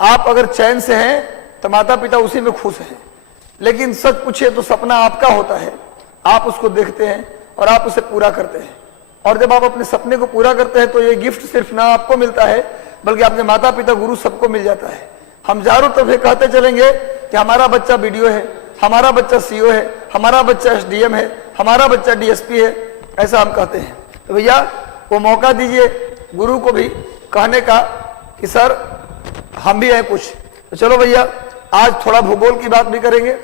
आप अगर चैन से हैं तो माता पिता उसी में खुश हैं, लेकिन सच पूछे तो सपना आपका होता है, आप उसको देखते हैं और आप उसे पूरा करते हैं। और जब आप अपने सपने को पूरा करते हैं तो ये गिफ्ट सिर्फ ना आपको मिलता है बल्कि आपके माता पिता गुरु सबको मिल जाता है। हम चारों तरफ ये कहते चलेंगे कि हमारा बच्चा बीडीओ है, हमारा बच्चा सीओ है, हमारा बच्चा एसडीएम है, हमारा बच्चा डीएसपी है, ऐसा हम कहते हैं। तो भैया वो मौका दीजिए गुरु को भी कहने का कि सर हम भी हैं कुछ। तो चलो भैया आज थोड़ा भूगोल की बात भी करेंगे,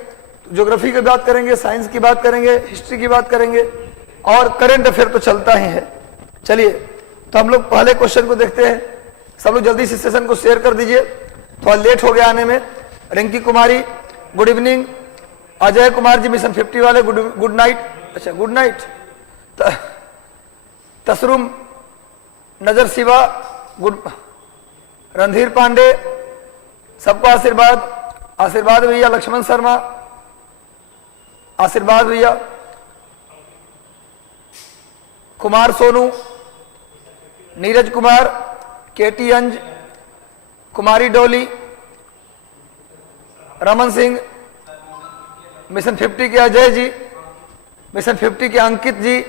ज्योग्राफी की बात करेंगे, साइंस की बात करेंगे, हिस्ट्री की बात करेंगे और करंट अफेयर तो चलता ही है। चलिए तो हम लोग पहले क्वेश्चन को देखते हैं। सब लोग जल्दी से सेशन को शेयर कर दीजिए, थोड़ा लेट हो गया आने में। रिंकी कुमारी good evening, Ajay Kumar ji mission 50 वाले गुड नाइट, अच्छा गुड नाइट। तसरुम नजर शिवा गुड, रणधीर पांडे सबको आशीर्वाद, आशीर्वाद भैया। लक्ष्मण शर्मा आशीर्वाद भैया। कुमार सोनू, नीरज कुमार, केटी अंज, कुमारी डोली, रमन सिंह, मिशन 50 के अजय जी, मिशन 50 के अंकित जी,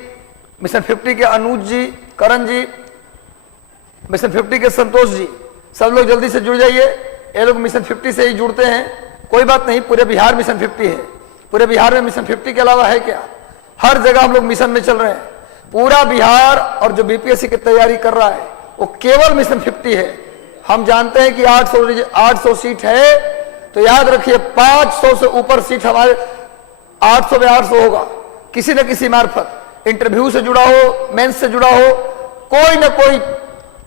मिशन 50 के अनुज जी, करण जी, मिशन 50 के संतोष जी। सब लोग जल्दी से जुड़ जाइए। ये लोग मिशन 50 से ही जुड़ते हैं, कोई बात नहीं, पूरे बिहार मिशन 50 है। पूरे बिहार में मिशन 50 के अलावा है क्या? हर जगह हम लोग मिशन में चल रहे हैं। पूरा बिहार और जो बीपीएससी की तैयारी कर रहा है वो केवल मिशन 50 है। हम जानते हैं कि 800 सीट है, तो याद रखिए 500 से ऊपर सीट हमारे 800 में 800 होगा। किसी न किसी मार्फत इंटरव्यू से जुड़ा हो, मेंस से जुड़ा हो, कोई ना कोई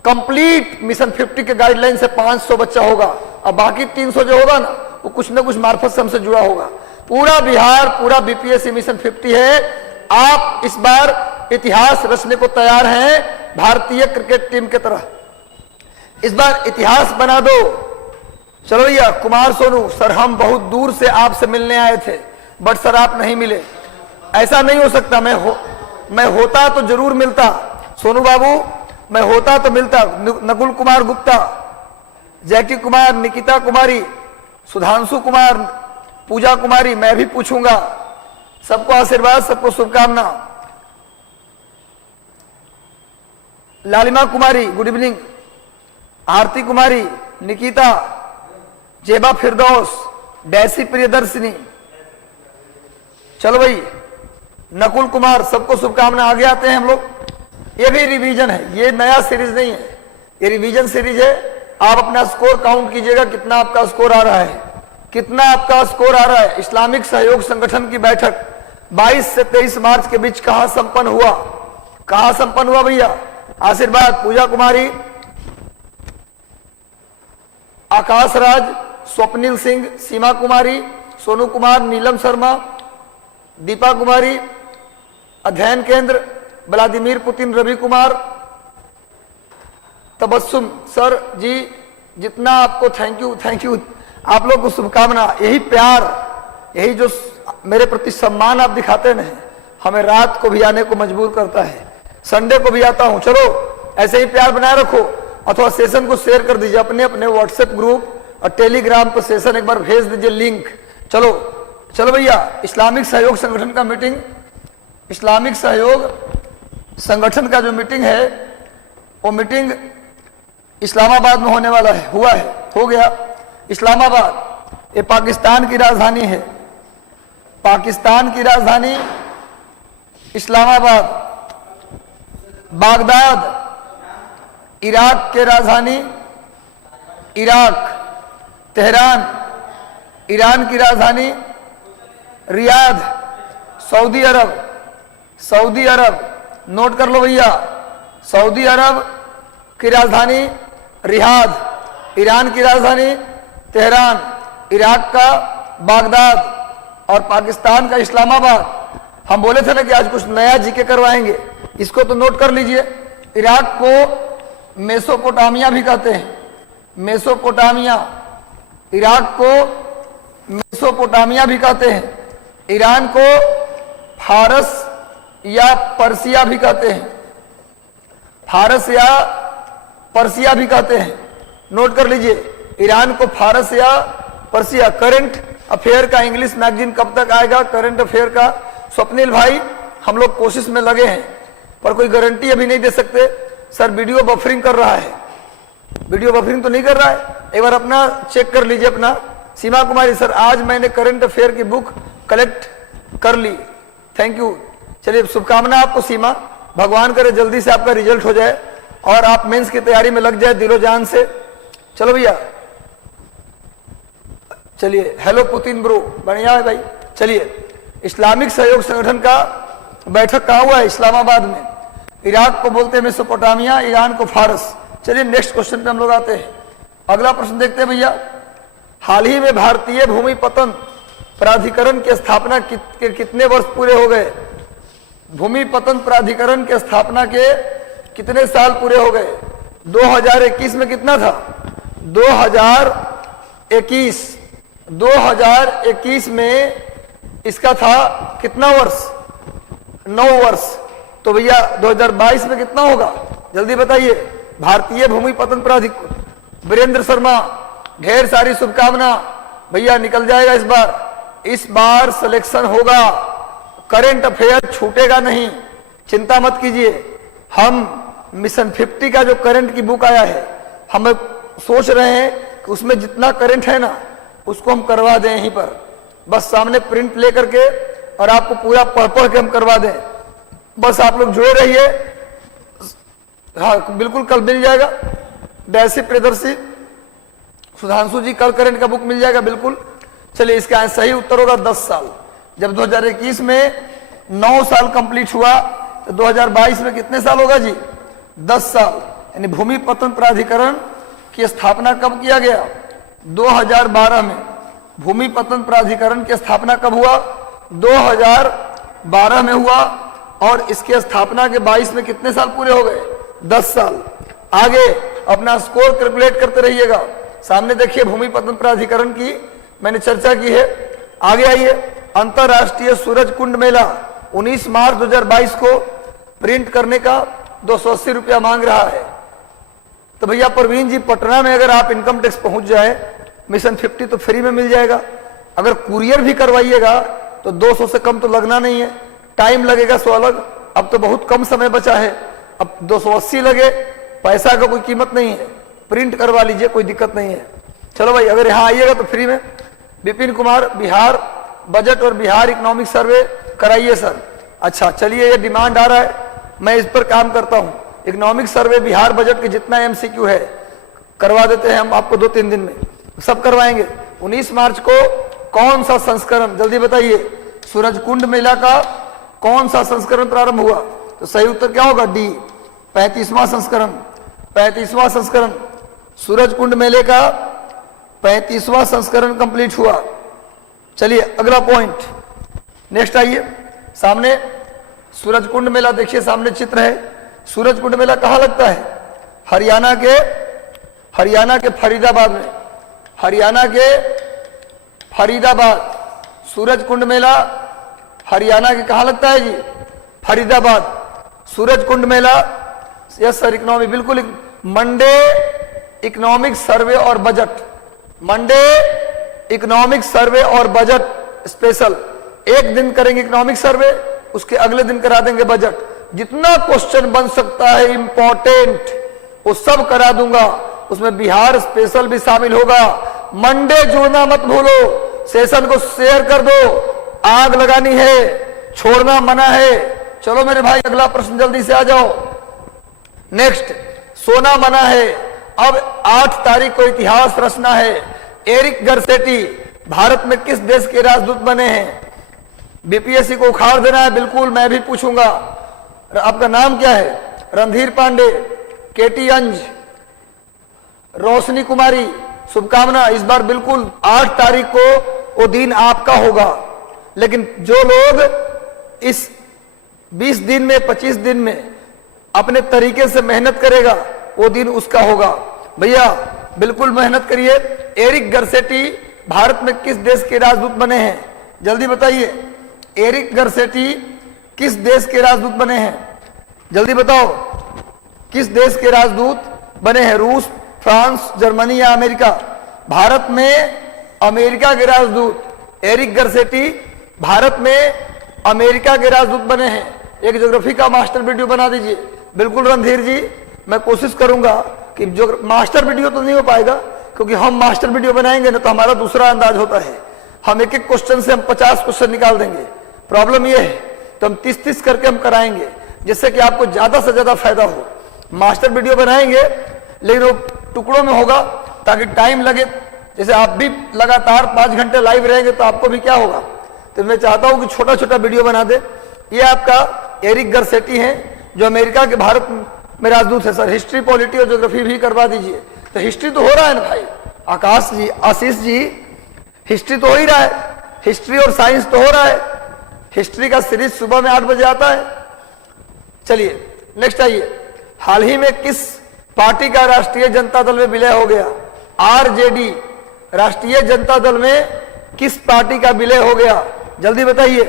कंप्लीट मिशन 50 के गाइडलाइन से 500 बच्चा होगा और बाकी 300 जो होगा ना वो कुछ न कुछ मार्फत से हमसे जुड़ा होगा। पूरा बिहार, पूरा बीपीएससी मिशन 50 है। आप इस बार इतिहास रचने को तैयार हैं भारतीय क्रिकेट टीम की तरह। इस बार इतिहास बना दो। चलो भैया, कुमार सोनू सर हम बहुत दूर से आपसे मिलने आए थे बट सर आप नहीं मिले। ऐसा नहीं हो सकता, मैं होता तो जरूर मिलता। सोनू बाबू मैं होता तो मिलता। नकुल कुमार गुप्ता, जैकी कुमार, निकिता कुमारी, सुधांशु कुमार, पूजा कुमारी, मैं भी पूछूंगा। सबको आशीर्वाद, सबको शुभकामना। लालिमा कुमारी गुड इवनिंग, आरती कुमारी, निकिता, जेबा फिरदौस, डैसी प्रियदर्शिनी। चलो भाई, नकुल कुमार, सबको शुभकामना। आगे आते हैं हम लोग। ये भी रिवीजन है, ये नया सीरीज नहीं है, ये रिवीजन सीरीज है। आप अपना स्कोर काउंट कीजिएगा, कितना आपका स्कोर आ रहा है, कितना आपका स्कोर आ रहा है। इस्लामिक सहयोग संगठन की बैठक 22 से 23 मार्च के बीच कहां संपन्न हुआ? कहां संपन्न हुआ भैया? आशीर्वाद। पूजा कुमारी, आकाश राज, स्वप्निल सिंह, सीमा कुमारी, सोनू कुमार, नीलम शर्मा, दीपा कुमारी, अध्ययन केंद्र, Vladimir Putin, Ravi Kumar, Tabassum sir ji, जितना आपको थैंक यू, आप लोग को शुभकामना। यही प्यार, यही जो मेरे प्रति सम्मान आप दिखाते हैं, हमें रात को भी आने को मजबूर करता है, संडे को भी आता हूं। चलो ऐसे ही प्यार बनाए रखो, अथवा सेशन को शेयर कर दीजिए अपने अपने व्हाट्सएप ग्रुप और टेलीग्राम पर सेशन एक बार भेज दीजिए लिंक। चलो भैया, इस्लामिक सहयोग संगठन का मीटिंग, इस्लामिक सहयोग संगठन का जो मीटिंग है वो मीटिंग इस्लामाबाद में होने वाला है, हो गया। इस्लामाबाद ये पाकिस्तान की राजधानी है, पाकिस्तान की राजधानी इस्लामाबाद। बागदाद इराक के राजधानी इराक। तेहरान ईरान की राजधानी। रियाद सऊदी अरब, नोट कर लो भैया, सऊदी अरब की राजधानी रियाद, ईरान की राजधानी तेहरान, इराक का बागदाद और पाकिस्तान का इस्लामाबाद। हम बोले थे ना कि आज कुछ नया जीके करवाएंगे, इसको तो नोट कर लीजिए। इराक को मेसोपोटामिया भी कहते हैं, मेसोपोटामिया। इराक को मेसोपोटामिया भी कहते हैं। ईरान को फारस या पर्सिया भी कहते हैं, फारस या पर्सिया भी कहते हैं, नोट कर लीजिए। ईरान को फारस या पर्सिया। करंट अफेयर का इंग्लिश मैगजीन कब तक आएगा? करंट अफेयर का स्वप्निल भाई हम लोग कोशिश में लगे हैं, पर कोई गारंटी अभी नहीं दे सकते। सर वीडियो बफरिंग कर रहा है। वीडियो बफरिंग तो नहीं कर रहा है, एक बार अपना चेक कर लीजिए अपना। सीमा कुमारी सर आज मैंने करंट अफेयर की बुक कलेक्ट कर ली, थैंक यू। चलिए शुभकामना आपको सीमा, भगवान करे जल्दी से आपका रिजल्ट हो जाए और आप मेंस की तैयारी में लग जाए दिलो जान से। चलो भैया, चलिए हेलो पुतिन ब्रो, बढ़िया है भाई। चलिए इस्लामिक सहयोग संगठन का बैठक कहाँ हुआ है? इस्लामाबाद में। इराक को बोलते हैं मेसोपोटामिया, ईरान को फारस। चलिए नेक्स्ट क्वेश्चन पे हम लोग आते हैं। अगला प्रश्न देखते हैं भैया। हाल ही में भारतीय भूमि पतन प्राधिकरण की स्थापना के कितने वर्ष पूरे हो गए? भूमि पतन प्राधिकरण के स्थापना के कितने साल पूरे हो गए? 2021 में कितना था? 2021 में इसका था कितना वर्ष? 9 वर्ष। तो भैया 2022 में कितना होगा? जल्दी बताइए। भारतीय भूमि पतन प्राधिकरण, वीरेंद्र शर्मा ढेर सारी शुभकामना भैया, निकल जाएगा इस बार सिलेक्शन होगा। करंट अफेयर छूटेगा नहीं, चिंता मत कीजिए। हम मिशन 50 का जो करंट की बुक आया है, हम सोच रहे हैं कि उसमें जितना करंट है ना उसको हम करवा दें यहीं पर, बस सामने प्रिंट लेकर के और आपको पूरा पढ़ पढ़ के हम करवा दें। बस आप लोग जुड़े रहिए। हाँ बिल्कुल कल मिल जाएगा। डैसी प्रियदर्शी सुधांशु जी कल करंट का बुक मिल जाएगा बिल्कुल। चलिए इसका सही उत्तर होगा 10 साल। जब 2021 में 9 साल कंप्लीट हुआ तो 2022 में कितने साल होगा जी? 10 साल। यानी भूमि पतन प्राधिकरण की स्थापना कब किया गया? 2012 में। भूमि पतन प्राधिकरण की स्थापना कब हुआ? 2012 में हुआ। और इसके स्थापना के 22 में कितने साल पूरे हो गए? 10 साल। आगे अपना स्कोर कैलकुलेट करते रहिएगा। सामने देखिए भूमि पतन प्राधिकरण की मैंने चर्चा की है। आगे आइए। अंतरराष्ट्रीय सूरज कुंड मेला 19 मार्च 2022 को प्रिंट करने का 280 रुपया मांग रहा है। तो भैया प्रवीण जी पटना में अगर आप इनकम टैक्स पहुंच जाए मिशन 50 तो फ्री में मिल जाएगा। अगर कुरियर भी करवाइएगा तो 200 से कम तो लगना नहीं है, टाइम लगेगा सो अलग। अब तो बहुत कम समय बचा है, अब 280 लगे, पैसा का कोई कीमत नहीं है, प्रिंट करवा लीजिए, कोई दिक्कत नहीं है। चलो भाई अगर यहाँ आइएगा तो फ्री में। विपिन कुमार बिहार बजट और बिहार इकोनॉमिक सर्वे कराइए सर। अच्छा चलिए ये डिमांड आ रहा है, मैं इस पर काम करता हूँ। इकोनॉमिक सर्वे बिहार बजट के जितना MCQ है करवा देते हैं हम आपको 2-3 दिन में, सब करवाएंगे। 19 मार्च को कौन सा संस्करण, जल्दी बताइए, सूरजकुंड मेला का कौन सा संस्करण प्रारंभ हुआ? तो सही उत्तर क्या होगा? डी, 35वां संस्करण। 35वां संस्करण सूरजकुंड मेले का 35वां संस्करण कंप्लीट हुआ। चलिए अगला पॉइंट नेक्स्ट आइए। सामने सूरजकुंड मेला देखिए, सामने चित्र है। सूरजकुंड मेला कहाँ लगता है? हरियाणा के फरीदाबाद में। हरियाणा के फरीदाबाद। सूरजकुंड मेला हरियाणा के कहाँ लगता है जी? फरीदाबाद। सूरजकुंड मेला, यस सर, इकोनॉमी बिल्कुल। मंडे इकोनॉमिक सर्वे और बजट, मंडे इकोनॉमिक सर्वे और बजट स्पेशल। एक दिन करेंगे इकोनॉमिक सर्वे, उसके अगले दिन करा देंगे बजट। जितना क्वेश्चन बन सकता है इंपॉर्टेंट वो सब करा दूंगा, उसमें बिहार स्पेशल भी शामिल होगा। मंडे जुड़ना मत भूलो, सेशन को शेयर कर दो, आग लगानी है, छोड़ना मना है। चलो मेरे भाई अगला प्रश्न जल्दी से आ जाओ। नेक्स्ट, सोना मना है, अब 8 तारीख को इतिहास रचना है। एरिक गर्सेटी भारत में किस देश के राजदूत बने हैं? बीपीएससी को उखाड़ देना है, बिल्कुल मैं भी पूछूंगा। आपका नाम क्या है? रणधीर पांडे, केटी अंज, रोशनी कुमारी, शुभकामना। इस बार बिल्कुल 8 तारीख को वो दिन आपका होगा। लेकिन जो लोग इस 20 दिन में 25 दिन में अपने तरीके से मेहनत करेगा वो दिन उसका होगा। भैया बिल्कुल मेहनत करिए। एरिक गर्सेटी भारत में किस देश के राजदूत बने हैं? जल्दी बताइए, एरिक गर्सेटी किस देश के राजदूत बने हैं? जल्दी बताओ, किस देश के राजदूत बने हैं? रूस, फ्रांस, जर्मनी या अमेरिका? भारत में अमेरिका के राजदूत एरिक गर्सेटी भारत में अमेरिका के राजदूत बने हैं। एक ज्योग्राफी का मास्टर वीडियो बना दीजिए। बिल्कुल रणधीर जी, मैं कोशिश करूंगा कि जो मास्टर वीडियो तो नहीं हो पाएगा, क्योंकि हम मास्टर वीडियो बनाएंगे ना तो हमारा दूसरा अंदाज होता है, हम एक एक क्वेश्चन से हम 50 क्वेश्चन निकाल देंगे। प्रॉब्लम ये है, तो हम 30-30 करके हम कराएंगे, जिससे कि आपको ज्यादा से ज्यादा फायदा हो। मास्टर वीडियो बनाएंगे लेकिन वो टुकड़ों में होगा ताकि टाइम लगे। जैसे आप भी लगातार 5 घंटे लाइव रहेंगे तो आपको भी क्या होगा, तो मैं चाहता हूं कि छोटा छोटा वीडियो बना दे। ये आपका एरिक गर्सेटी हैं जो अमेरिका के भारत में राजदूत है। सर हिस्ट्री, पॉलिटी और ज्योग्राफी भी करवा दीजिए। तो हिस्ट्री तो हो रहा है ना भाई, आकाश जी, आशीष जी, हिस्ट्री तो हो ही रहा है, हिस्ट्री और साइंस तो हो रहा है। हिस्ट्री का सीरीज सुबह में 8 बजे आता है। चलिए नेक्स्ट आइए। हाल ही में किस पार्टी का राष्ट्रीय जनता दल में विलय हो गया? आरजेडी, राष्ट्रीय जनता दल में किस पार्टी का विलय हो गया? जल्दी बताइए,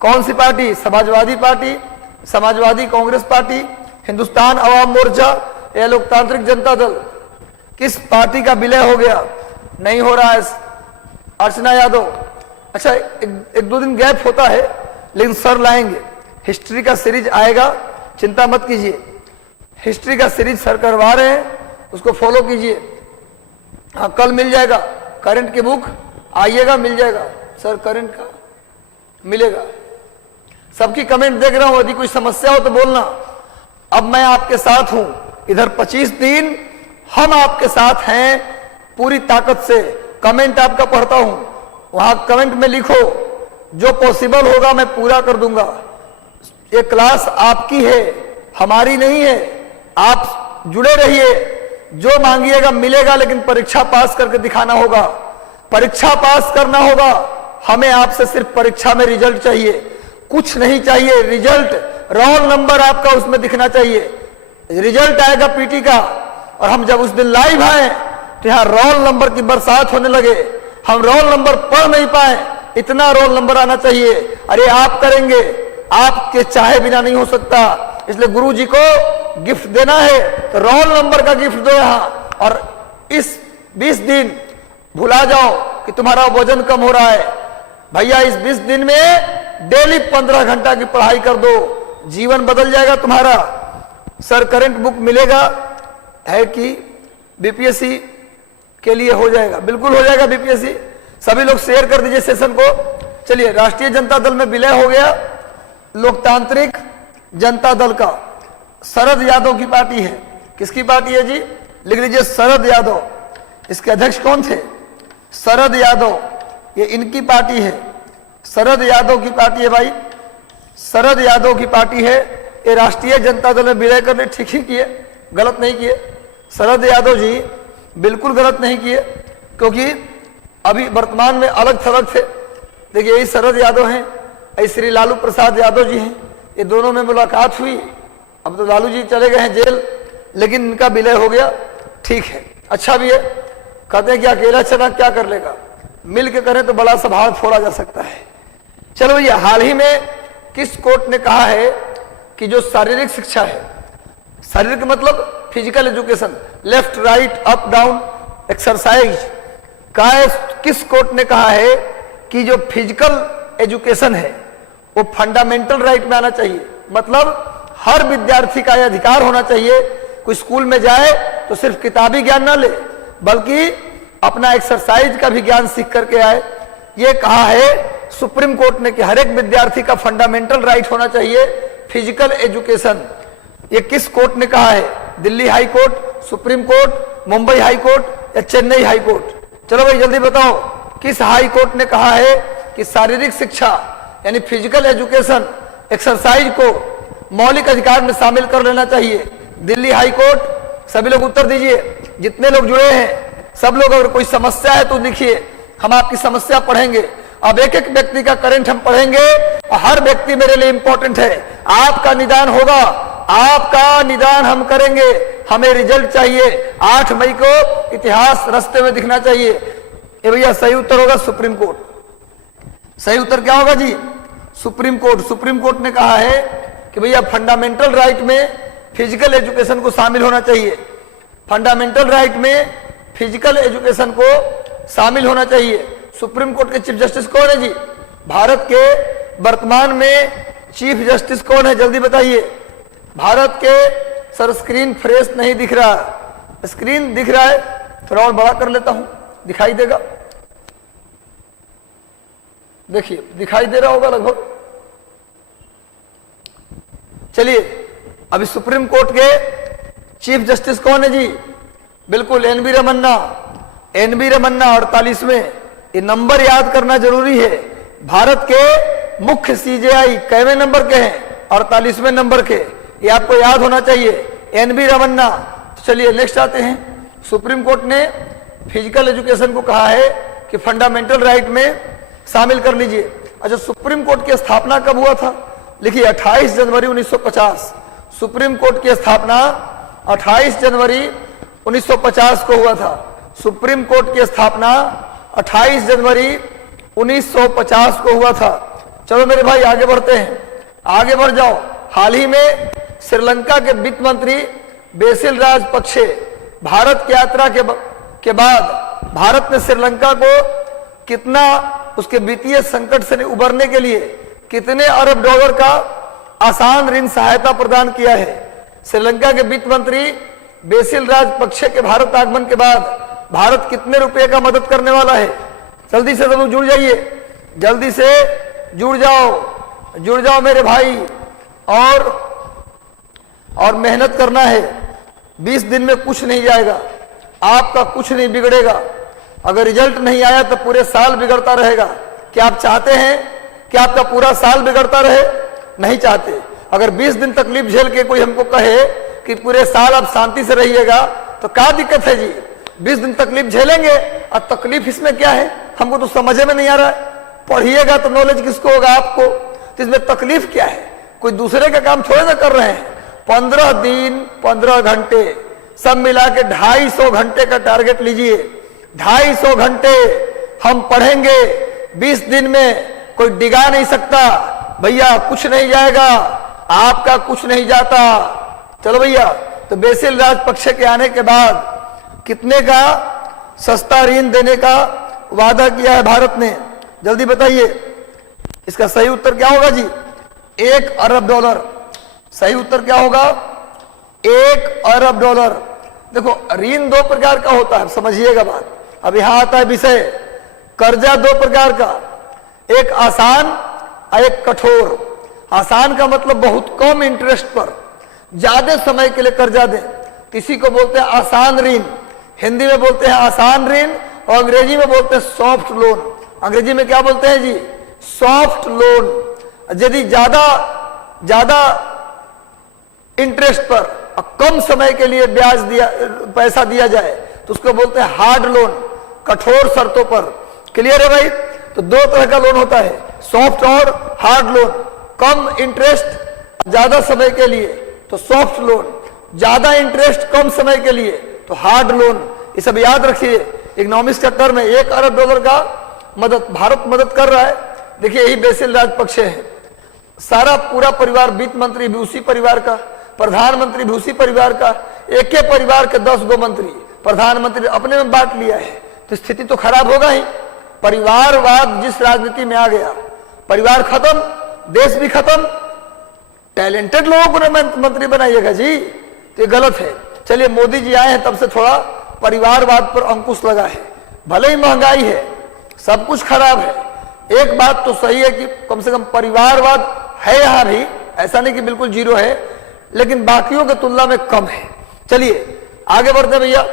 कौन सी party? Samajwadi party, Samajwadi Congress party, Hindustan Awam Morcha या लोकतांत्रिक जनता दल? किस पार्टी का विलय हो गया? नहीं हो रहा है अर्चना यादव। अच्छा, एक दो दिन गैप होता है लेकिन सर लाएंगे, हिस्ट्री का सीरीज आएगा, चिंता मत कीजिए। हिस्ट्री का सीरीज सर करवा रहे हैं, उसको फॉलो कीजिए। हाँ, कल मिल जाएगा करंट की बुक, आइएगा, मिल जाएगा सर, करंट का मिलेगा। सबकी कमेंट देख रहा हूं, यदि कोई समस्या हो तो बोलना। अब मैं आपके साथ हूं, इधर 25 दिन हम आपके साथ हैं पूरी ताकत से। कमेंट आपका पढ़ता हूं, वहां कमेंट में लिखो, जो पॉसिबल होगा मैं पूरा कर दूंगा। ये क्लास आपकी है, हमारी नहीं है। आप जुड़े रहिए, जो मांगिएगा मिलेगा, लेकिन परीक्षा पास करके दिखाना होगा। परीक्षा पास करना होगा, हमें आपसे सिर्फ परीक्षा में रिजल्ट चाहिए, कुछ नहीं चाहिए। रिजल्ट, रोल नंबर आपका उसमें दिखना चाहिए। रिजल्ट आएगा पीटी का, और हम जब उस दिन लाइव आए तो यहाँ रोल नंबर की बरसात होने लगे। हम रोल नंबर पढ़ नहीं पाए, इतना रोल नंबर आना चाहिए। अरे आप करेंगे, आपके चाहे बिना नहीं हो सकता, इसलिए गुरु जी को गिफ्ट देना है तो रोल नंबर का गिफ्ट दो यहाँ। और इस 20 दिन भुला जाओ कि तुम्हारा वजन कम हो रहा है भैया। इस 20 दिन में डेली 15 घंटा की पढ़ाई कर दो, जीवन बदल जाएगा तुम्हारा। सर करंट बुक मिलेगा है कि बीपीएससी के लिए हो जाएगा? बिल्कुल हो जाएगा बीपीएससी। सभी लोग शेयर कर दीजिए सेशन को। चलिए, राष्ट्रीय जनता दल में विलय हो गया लोकतांत्रिक जनता दल का। शरद यादव की पार्टी है। किसकी पार्टी है जी? लिख लीजिए, शरद यादव। इसके अध्यक्ष कौन थे? शरद यादव, ये इनकी पार्टी है। शरद यादव की पार्टी है भाई, शरद यादव की पार्टी है। ये राष्ट्रीय जनता दल में विलय करने ठीक ही किए, गलत नहीं किए। शरद यादव जी बिल्कुल गलत नहीं किए, क्योंकि अभी वर्तमान में अलग थलग थे। देखिए, यही शरद यादव हैं, यही श्री लालू प्रसाद यादव जी हैं। ये दोनों में मुलाकात हुई। अब तो लालू जी चले गए हैं जेल, लेकिन इनका विलय हो गया, ठीक है, अच्छा भी है। कहते हैं कि अकेला चना क्या कर लेगा, मिल के करें तो बड़ा सभाग फोड़ा जा सकता है। चलो भैया, हाल ही में किस कोर्ट ने कहा है कि जो शारीरिक शिक्षा है, शारीरिक मतलब physical education, left right up down exercise का, किस कोर्ट ने कहा है कि जो फिजिकल एजुकेशन है वो फंडामेंटल राइट में आना चाहिए? मतलब हर विद्यार्थी का यह अधिकार होना चाहिए, कोई स्कूल में जाए तो सिर्फ किताबी ज्ञान ना ले, बल्कि अपना एक्सरसाइज का भी ज्ञान सीख करके आए। ये कहा है सुप्रीम कोर्ट ने कि हर एक विद्यार्थी का फंडामेंटल राइट होना चाहिए फिजिकल एजुकेशन। ये किस कोर्ट ने कहा है? Delhi high court, supreme court, Mumbai high court या चेन्नई हाई कोर्ट? चलो भाई जल्दी बताओ, किस हाई कोर्ट ने कहा है कि शारीरिक शिक्षा यानी फिजिकल एजुकेशन, एक्सरसाइज को मौलिक अधिकार में शामिल कर लेना चाहिए? Delhi high court. सभी लोग उत्तर दीजिए, जितने लोग जुड़े हैं सब लोग। अगर कोई समस्या है तो लिखिए, हम आपकी समस्या पढ़ेंगे। अब एक एक व्यक्ति का करंट हम पढ़ेंगे, और हर व्यक्ति मेरे लिए इंपॉर्टेंट है। आपका निदान होगा, आपका निदान हम करेंगे। हमें रिजल्ट चाहिए 8 मई को, इतिहास रास्ते में दिखना चाहिए। ये भैया सही उत्तर होगा सुप्रीम कोर्ट। सही उत्तर क्या होगा जी? Supreme court. सुप्रीम कोर्ट ने कहा है कि भैया फंडामेंटल राइट में फिजिकल एजुकेशन को शामिल होना चाहिए। फंडामेंटल राइट में फिजिकल एजुकेशन को शामिल होना चाहिए। सुप्रीम कोर्ट के चीफ जस्टिस कौन है जी? भारत के वर्तमान में चीफ जस्टिस कौन है, जल्दी बताइए। भारत के, सर स्क्रीन फ्रेश नहीं दिख रहा, स्क्रीन दिख रहा है, थोड़ा और बड़ा कर लेता हूं, दिखाई देगा, देखिए दिखाई दे रहा होगा लगभग। चलिए, अभी सुप्रीम कोर्ट के चीफ जस्टिस कौन है जी? बिल्कुल एनवी रमन्ना। एनवी रमन्ना 48वें, ये नंबर याद करना जरूरी है। भारत के मुख्य सीजेआई कैवे नंबर के हैं? 48वें नंबर के, ये आपको याद होना चाहिए, एनवी रमन्ना। तो चलिए नेक्स्ट आते हैं। सुप्रीम कोर्ट ने फिजिकल एजुकेशन को कहा है कि फंडामेंटल राइट में शामिल कर लीजिए। अच्छा, सुप्रीम कोर्ट की स्थापना कब हुआ था? लिखिए 28 जनवरी 1950। सुप्रीम कोर्ट की स्थापना 28 जनवरी 1950 को हुआ था। सुप्रीम कोर्ट की स्थापना 28 जनवरी 1950 को हुआ था। चलो मेरे भाई आगे बढ़ते हैं, आगे बढ़ जाओ। हाल ही में श्रीलंका के वित्त मंत्री बेसिल राजपक्षे भारत की यात्रा के बाद भारत ने श्रीलंका को कितना, उसके वित्तीय संकट से उबरने के लिए कितने अरब डॉलर का आसान ऋण सहायता प्रदान किया है? श्रीलंका के वित्त मंत्री बेसिल राजपक्षे के भारत आगमन के बाद भारत कितने रुपए का मदद करने वाला है? जल्दी से सब लोग जुड़ जाइए, जल्दी से जुड़ जाओ मेरे भाई, और मेहनत करना है। 20 दिन में कुछ नहीं जाएगा, आपका कुछ नहीं बिगड़ेगा। अगर रिजल्ट नहीं आया तो पूरे साल बिगड़ता रहेगा। क्या आप चाहते हैं कि आपका पूरा साल बिगड़ता रहे? नहीं चाहते। अगर 20 दिन तकलीफ झेल के कोई हमको कहे कि पूरे साल आप शांति से रहिएगा, तो क्या दिक्कत है जी? 20 दिन तकलीफ झेलेंगे, और तकलीफ इसमें क्या है? हमको तो समझ में नहीं आ रहा है। पढ़िएगा तो नॉलेज किसको होगा? आपको। तो इसमें तकलीफ क्या है? कोई दूसरे का काम थोड़े ना कर रहे हैं। 15 दिन 15 घंटे सब मिला के 250 घंटे का टारगेट लीजिए। 250 घंटे हम पढ़ेंगे। 20 दिन में कोई डिगा नहीं सकता भैया, कुछ नहीं जाएगा, आपका कुछ नहीं जाता। चलो भैया, तो बेसिल राजपक्षे के आने के बाद कितने का सस्ता ऋण देने का वादा किया है भारत ने? जल्दी बताइए। इसका सही उत्तर क्या होगा जी? 1 अरब डॉलर। सही उत्तर क्या होगा? 1 अरब डॉलर। देखो, ऋण 2 प्रकार का होता है, समझिएगा बात। अब यहां आता है विषय। कर्जा 2 प्रकार का, एक आसान और एक कठोर। आसान का मतलब बहुत कम इंटरेस्ट पर ज्यादा समय के लिए कर्जा दें, किसी को बोलते हैं आसान ऋण। हिंदी में बोलते हैं आसान ऋण, और अंग्रेजी में बोलते हैं सॉफ्ट लोन। अंग्रेजी में क्या बोलते हैं जी? Soft loan. यदि ज्यादा इंटरेस्ट पर और कम समय के लिए पैसा दिया जाए तो उसको बोलते हैं हार्ड लोन, कठोर शर्तों पर। क्लियर है भाई? तो 2 तरह का लोन होता है, सॉफ्ट और हार्ड लोन। कम इंटरेस्ट ज्यादा समय के लिए तो सॉफ्ट लोन, ज्यादा इंटरेस्ट कम समय के लिए तो हार्ड लोन। ये सब याद रखिए। इकोनॉमिक्स का टर्म है। 1 अरब डॉलर का भारत मदद कर रहा है। देखिए, यही बेसिल राजपक्षे है। सारा पूरा परिवार, वित्त मंत्री भी उसी परिवार का, प्रधानमंत्री भी उसी परिवार का, एक ही परिवार के 10 गो मंत्री, प्रधानमंत्री अपने में बांट लिया है, तो स्थिति तो खराब होगा ही। परिवारवाद जिस राजनीति में आ गया, परिवार खत्म, देश भी खत्म। टैलेंटेड लोगों को मंत्री बनाइएगा जी, तो ये गलत है। चलिए, मोदी जी आए हैं तब से थोड़ा परिवारवाद पर अंकुश लगा है। भले ही महंगाई है, सब कुछ खराब है, एक बात तो सही है कि कम से कम परिवारवाद है यहां भी, ऐसा नहीं कि बिल्कुल जीरो है, लेकिन बाकियों की तुलना में कम है। चलिए आगे बढ़ते हैं भैया।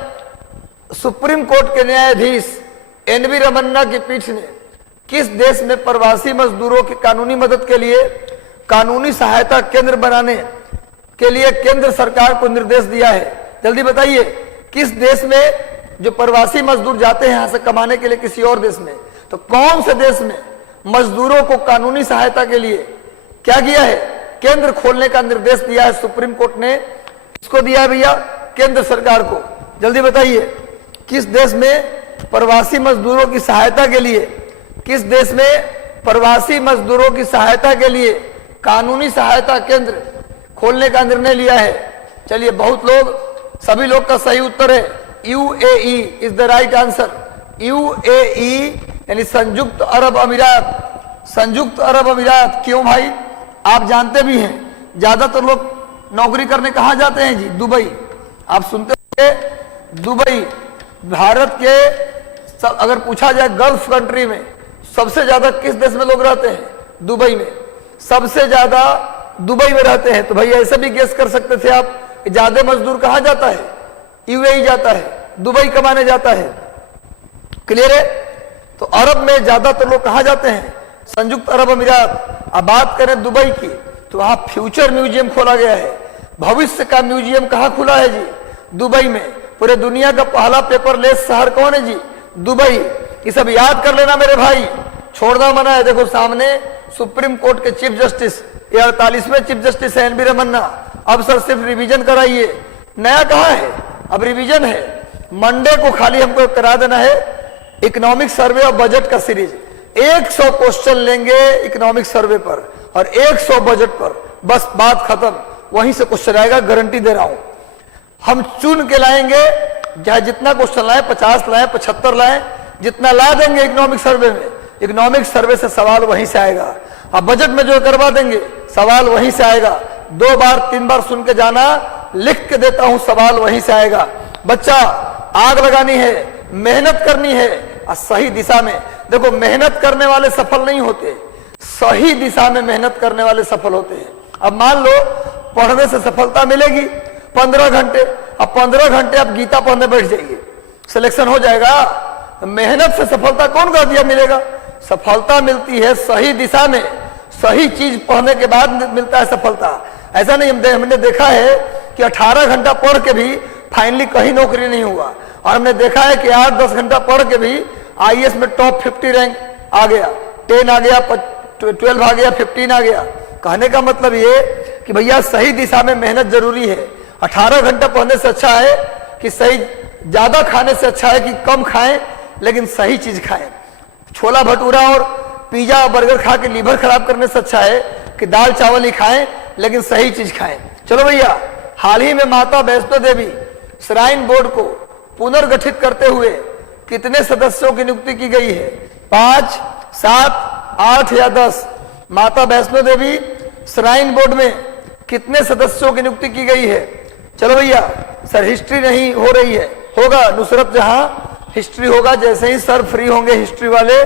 सुप्रीम कोर्ट के न्यायाधीश एनवी रमन्ना की पीठ ने किस देश में प्रवासी मजदूरों की कानूनी मदद के लिए कानूनी सहायता केंद्र बनाने के लिए केंद्र सरकार को निर्देश दिया है? जल्दी बताइए, किस देश में जो प्रवासी मजदूर जाते हैं यहां से कमाने के लिए किसी और देश में, तो कौन से देश में मजदूरों को कानूनी सहायता के लिए क्या किया है? केंद्र खोलने का निर्देश दिया है सुप्रीम कोर्ट ने। इसको दिया है भैया केंद्र सरकार को। जल्दी बताइए, किस देश में प्रवासी मजदूरों की सहायता के लिए, किस देश में प्रवासी मजदूरों की सहायता के लिए कानूनी सहायता केंद्र खोलने का निर्णय लिया है? चलिए, बहुत लोग, सभी लोग का सही उत्तर है UAE is the right answer. UAE यानी संयुक्त अरब अमीरात। संयुक्त अरब अमीरात क्यों भाई? आप जानते भी हैं ज्यादातर लोग नौकरी करने कहाँ जाते हैं जी? दुबई। आप सुनते होंगे दुबई। भारत के अगर पूछा जाए गल्फ कंट्री में सबसे ज्यादा किस देश में लोग रहते हैं? दुबई में। सबसे ज्यादा दुबई में रहते हैं। तो भाई ऐसे भी गेस कर सकते थे आप कि ज्यादा मजदूर कहाँ जाता है? यूएई जाता है, दुबई कमाने जाता है। क्लियर है? तो अरब में ज्यादातर लोग कहाँ जाते हैं? संयुक्त अरब अमीरात। अब बात करें दुबई की तो वहां फ्यूचर म्यूजियम खोला गया है। भविष्य का म्यूजियम कहाँ खुला है जी? दुबई में। पूरे दुनिया का पहला पेपरलेस शहर कौन है जी? दुबई। ये सब याद कर लेना मेरे भाई, छोड़ना मना है। देखो सामने सुप्रीम कोर्ट के चीफ जस्टिस, ये 48वें चीफ जस्टिस है एनबी रमन्ना। अब सर सिर्फ रिवीजन कराइए। नया कहाँ है? अब रिवीजन है। मंडे को खाली हमको करा देना है इकोनॉमिक सर्वे और बजट का सीरीज। 100 क्वेश्चन लेंगे इकोनॉमिक सर्वे पर और 100 बजट पर, बस बात खत्म। वहीं से क्वेश्चन आएगा, गारंटी दे रहा हूं। हम चुन के लाएंगे, चाहे जितना क्वेश्चन लाए, 50 लाए, 75 लाए, जितना ला देंगे इकोनॉमिक सर्वे में, इकोनॉमिक सर्वे से सवाल वहीं से आएगा। अब बजट में जो करवा देंगे सवाल वहीं से आएगा। 2 बार 3 बार सुन के जाना, लिख के देता हूं, सवाल वहीं से आएगा। बच्चा आग लगानी है, मेहनत करनी है और सही दिशा में। देखो मेहनत करने वाले सफल नहीं होते, सही दिशा में मेहनत करने वाले सफल होते हैं। अब मान लो पढ़ने से सफलता मिलेगी 15 घंटे, अब 15 घंटे आप गीता पढ़ने बैठ जाइए, सिलेक्शन हो जाएगा। मेहनत से सफलता कौन कर दिया मिलेगा? सफलता मिलती है सही दिशा में, सही चीज पढ़ने के बाद मिलता है सफलता। ऐसा नहीं, हमने देखा है कि 18 घंटा पढ़ के भी फाइनली कहीं नौकरी नहीं हुआ, और हमने देखा है कि 8-10 घंटा पढ़ के भी आईएएस में टॉप 50 रैंक आ गया, 10 आ गया, 12 आ गया, 15 आ गया। कहने का मतलब ये कि भैया सही दिशा में मेहनत जरूरी है। 18 घंटा पढ़ने से अच्छा है कि सही, ज्यादा खाने से अच्छा है कि कम खाएं लेकिन सही चीज खाएं। छोला भटूरा और पिज्जा और बर्गर खा के लीवर खराब करने से अच्छा है कि दाल चावल ही खाएं लेकिन सही चीज खाएं। चलो भैया, हाल ही में माता वैष्णो देवी श्राइन बोर्ड को पुनर्गठित करते हुए कितने सदस्यों की नियुक्ति की गई है? 5, 7, 8 या 10? माता वैष्णो देवी श्राइन बोर्ड में कितने सदस्यों की नियुक्ति की गई है? चलो भैया, सर हिस्ट्री नहीं हो रही है, होगा नुसरत जहां हिस्ट्री होगा। जैसे ही सर फ्री होंगे हिस्ट्री वाले,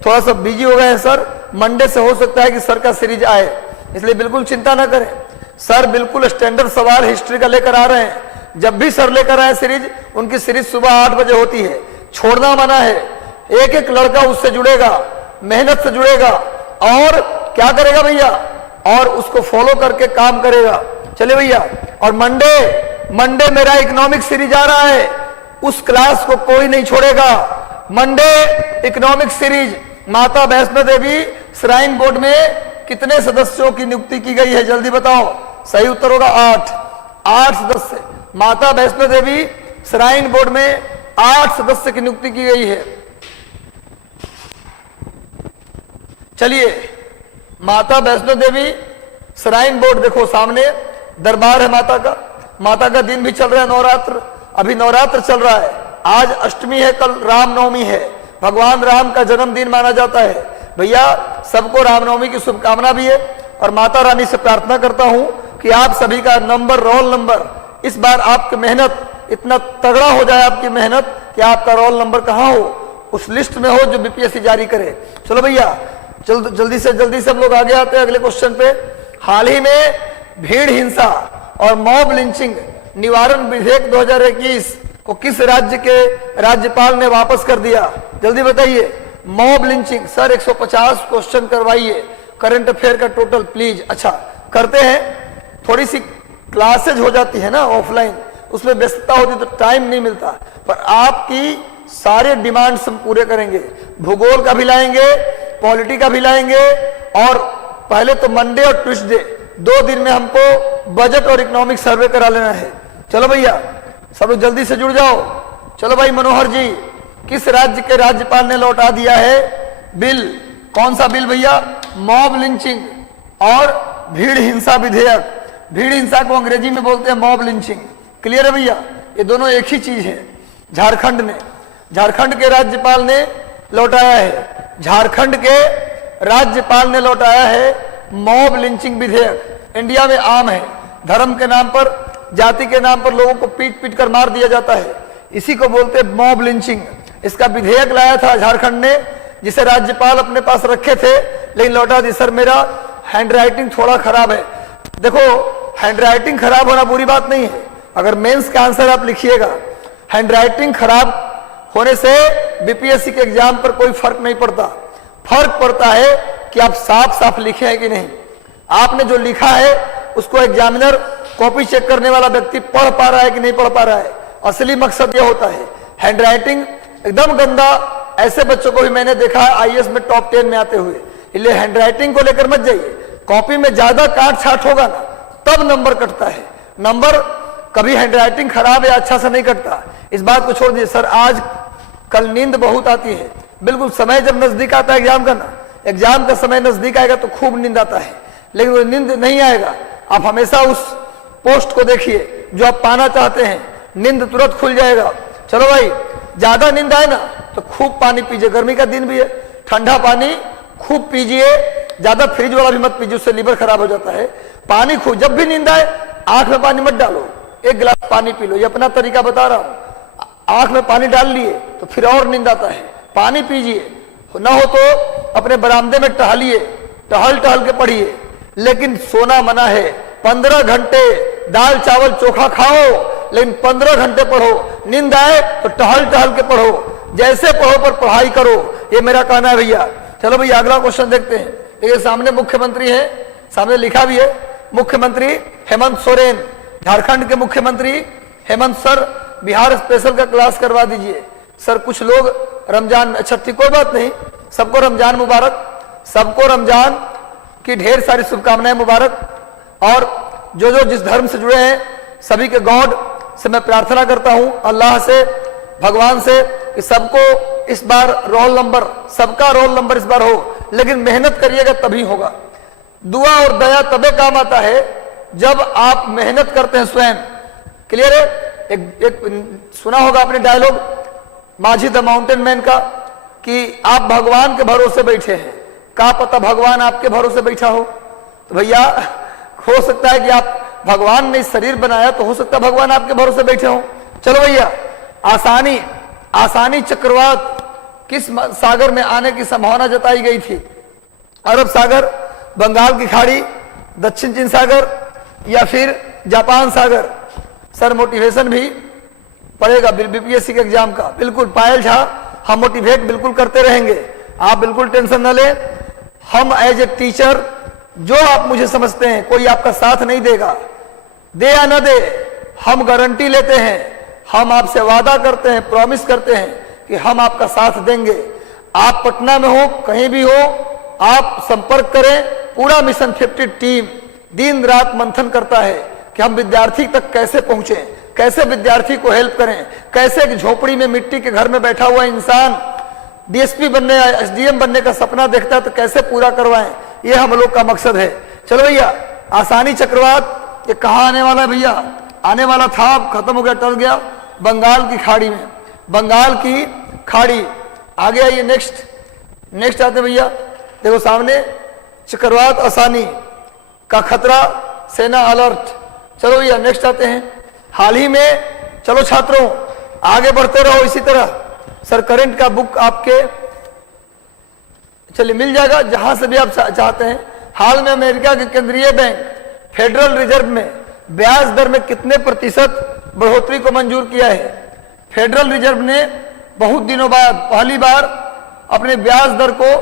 थोड़ा सा बिजी हो गए हैं सर, मंडे से हो सकता है कि सर का सीरीज आए, इसलिए बिल्कुल चिंता ना करें। सर बिल्कुल स्टैंडर्ड सवाल हिस्ट्री का लेकर आ रहे हैं। जब भी सर लेकर आए सीरीज, उनकी सीरीज सुबह 8 बजे होती है, छोड़ना मना है। एक एक लड़का उससे जुड़ेगा, मेहनत से जुड़ेगा और क्या करेगा भैया, और उसको फॉलो करके काम करेगा। चले भैया, और मंडे मेरा इकोनॉमिक सीरीज आ रहा है, उस क्लास को कोई नहीं छोड़ेगा। मंडे इकोनॉमिक सीरीज, माता वैष्णो देवी श्राइन बोर्ड में कितने सदस्यों की नियुक्ति की गई है? जल्दी बताओ। सही उत्तर होगा 8 सदस्य। माता वैष्णो देवी श्राइन बोर्ड में 8 सदस्य की नियुक्ति की गई है। चलिए, माता वैष्णो देवी श्राइन बोर्ड, देखो सामने दरबार है माता का। माता का दिन भी चल रहा है, नवरात्र, अभी नवरात्र चल रहा है। आज अष्टमी है, कल रामनवमी है, भगवान राम का जन्मदिन माना जाता है। भैया सबको रामनवमी की शुभकामना भी है, और माता रानी से प्रार्थना करता हूं कि आप सभी का नंबर, रोल नंबर, इस बार आपकी मेहनत इतना तगड़ा हो जाए, आपकी मेहनत कि आपका रोल नंबर कहां हो, उस लिस्ट में हो जो बीपीएससी जारी करे। चलो भैया, जल्दी से सब लोग आगे आते हैं अगले क्वेश्चन पे। हाल ही में भीड़ हिंसा और मॉब लिंचिंग निवारण विधेयक 2021 को किस राज्य के राज्यपाल ने वापस कर दिया? जल्दी बताइए। मॉब लिंचिंग, सर 150 क्वेश्चन करवाइए करंट अफेयर का टोटल प्लीज। अच्छा करते हैं, थोड़ी सी क्लासेज हो जाती है ना ऑफलाइन, उसमें व्यस्तता होती तो टाइम नहीं मिलता, पर आपकी सारे डिमांड्स हम पूरे करेंगे। भूगोल का भी लाएंगे, पॉलिटी का भी लाएंगे, और पहले तो मंडे और ट्यूसडे 2 दिन में हमको बजट और इकोनॉमिक सर्वे करा लेना है। चलो भैया, सब लोग जल्दी से जुड़ जाओ। चलो भाई मनोहर जी, किस राज्य के राज्यपाल ने लौटा दिया है बिल? कौन सा बिल भैया? मॉब लिंचिंग और भीड़ हिंसा विधेयक। भीड़ हिंसा को अंग्रेजी में बोलते हैं मॉब लिंचिंग। क्लियर है भैया? ये दोनों एक ही चीज है। झारखंड के राज्यपाल ने लौटाया है, झारखंड के राज्यपाल ने लौटाया है मॉब लिंचिंग विधेयक। इंडिया में आम है, धर्म के नाम पर, जाति के नाम पर लोगों को पीट पीट कर मार दिया जाता है, इसी को बोलते हैं मॉब लिंचिंग। इसका विधेयक लाया था झारखंड ने, जिसे राज्यपाल अपने पास रखे थे, लेकिन लौटा दी। सर मेरा हैंडराइटिंग थोड़ा खराब है। देखो, हैंडराइटिंग खराब होना बुरी बात नहीं है, अगर मेंस का आंसर आप लिखिएगा। हैंडराइटिंग खराब होने से बीपीएससी के एग्जाम पर कोई फर्क नहीं पड़ता। फर्क पड़ता है कि आप साफ साफ लिखे हैं कि नहीं। आपने जो लिखा है उसको एग्जामिनर, कॉपी चेक करने वाला व्यक्ति पढ़ पा रहा है कि नहीं पढ़ पा रहा है। असली मकसद यह होता है। हैंडराइटिंग एकदम गंदा, ऐसे बच्चों को भी मैंने देखा है आईएएस में टॉप 10 में आते हुए। इसलिए हैंडराइटिंग को लेकर मत जाइए। कॉपी में ज्यादा काट छाट होगा ना, तब नंबर कटता है। नंबर कभी हैंडराइटिंग खराब या अच्छा से नहीं कटता। इस बात को छोड़ दीजिए। सर आज कल नींद बहुत आती है। बिल्कुल, समय जब नजदीक आता है एग्जाम का ना, एग्जाम का समय नजदीक आएगा तो खूब नींद आता है, लेकिन वो नींद नहीं आएगा। आप हमेशा उस पोस्ट को देखिए जो आप पाना चाहते हैं, नींद तुरंत खुल जाएगा। चलो भाई, ज्यादा नींद आए ना तो खूब पानी पीजिए। गर्मी का दिन भी है, ठंडा पानी खूब पीजिए, ज्यादा फ्रिज वाला भी मत पीजिए, उससे लीवर खराब हो जाता है। पानी खूब, जब भी नींद आए आंख में पानी मत डालो, एक गिलास पानी पी लो। ये अपना तरीका बता रहा हूं। आंख में पानी डाल लिए तो फिर और नींद आता है। पानी पीजिए, ना हो तो अपने बरामदे में टहलिए, टहल टहल के पढ़िए, लेकिन सोना मना है। 15 घंटे दाल चावल चोखा खाओ, लेकिन 15 घंटे पढ़ो। नींद आए तो टहल टहल के पढ़ो, जैसे पढ़ो पर पढ़ाई करो, ये मेरा कहना है भैया। चलो भैया अगला क्वेश्चन देखते हैं। ये सामने मुख्यमंत्री है, सामने लिखा भी है मुख्यमंत्री हेमंत सोरेन, झारखंड के मुख्यमंत्री हेमंत सर, बिहार स्पेशल का क्लास करवा दीजिए। सर कुछ लोग रमजान में, अच्छा ठीक, कोई बात नहीं, सबको रमजान मुबारक, सबको रमजान की ढेर सारी शुभकामनाएं मुबारक। और जो जो जिस धर्म से जुड़े हैं सभी के गॉड से मैं प्रार्थना करता हूं, अल्लाह से, भगवान से, कि सबको इस बार रोल नंबर, सबका रोल नंबर इस बार हो, लेकिन मेहनत करिएगा तभी होगा। दुआ और दया तबे काम आता है जब आप मेहनत करते हैं स्वयं। क्लियर है? एक सुना होगा आपने डायलॉग माझी द माउंटेन मैन का, कि आप भगवान के भरोसे बैठे हैं, क्या पता भगवान आपके भरोसे बैठा हो। तो भैया हो सकता है कि आप, भगवान ने शरीर बनाया तो हो सकता है भगवान आपके भरोसे बैठे हो। चलो भैया, आसानी चक्रवात किस सागर में आने की संभावना जताई गई थी? अरब सागर, बंगाल की खाड़ी, दक्षिण चीन सागर या फिर जापान सागर? सर मोटिवेशन भी पड़ेगा बीपीएससी के एग्जाम का। बिल्कुल पायल झा, हम मोटिवेट बिल्कुल करते रहेंगे, आप बिल्कुल टेंशन न लें। हम एज ए टीचर, जो आप मुझे समझते हैं, कोई आपका साथ नहीं देगा, दे या न दे, हम गारंटी लेते हैं, हम आपसे वादा करते हैं, प्रॉमिस करते हैं कि हम आपका साथ देंगे। आप पटना में हो, कहीं भी हो, आप संपर्क करें। पूरा मिशन 50 टीम दिन रात मंथन करता है कि हम विद्यार्थी तक कैसे पहुंचे, कैसे विद्यार्थी को हेल्प करें, कैसे एक झोपड़ी में मिट्टी के घर में बैठा हुआ इंसान डीएसपी बनने, एसडीएम बनने का सपना देखता है तो कैसे पूरा करवाएं, ये हम लोग का मकसद है। चलो भैया, आसानी चक्रवात ये कहाँ आने वाला है भैया? आने वाला था, अब खत्म हो गया, टल गया, बंगाल की खाड़ी में। बंगाल की खाड़ी आगे आइए। नेक्स्ट आते भैया, देखो सामने चक्रवात आसानी का खतरा, सेना अलर्ट। चलो भैया नेक्स्ट आते हैं। हाल ही में, चलो छात्रों आगे बढ़ते रहो इसी तरह। सर करंट का बुक आपके चलिए मिल जाएगा जहां से भी आप चाहते हैं। हाल में अमेरिका के केंद्रीय बैंक फेडरल रिजर्व में ब्याज दर में कितने प्रतिशत बढ़ोतरी को मंजूर किया है? फेडरल रिजर्व ने बहुत दिनों बाद पहली बार अपने ब्याज दर को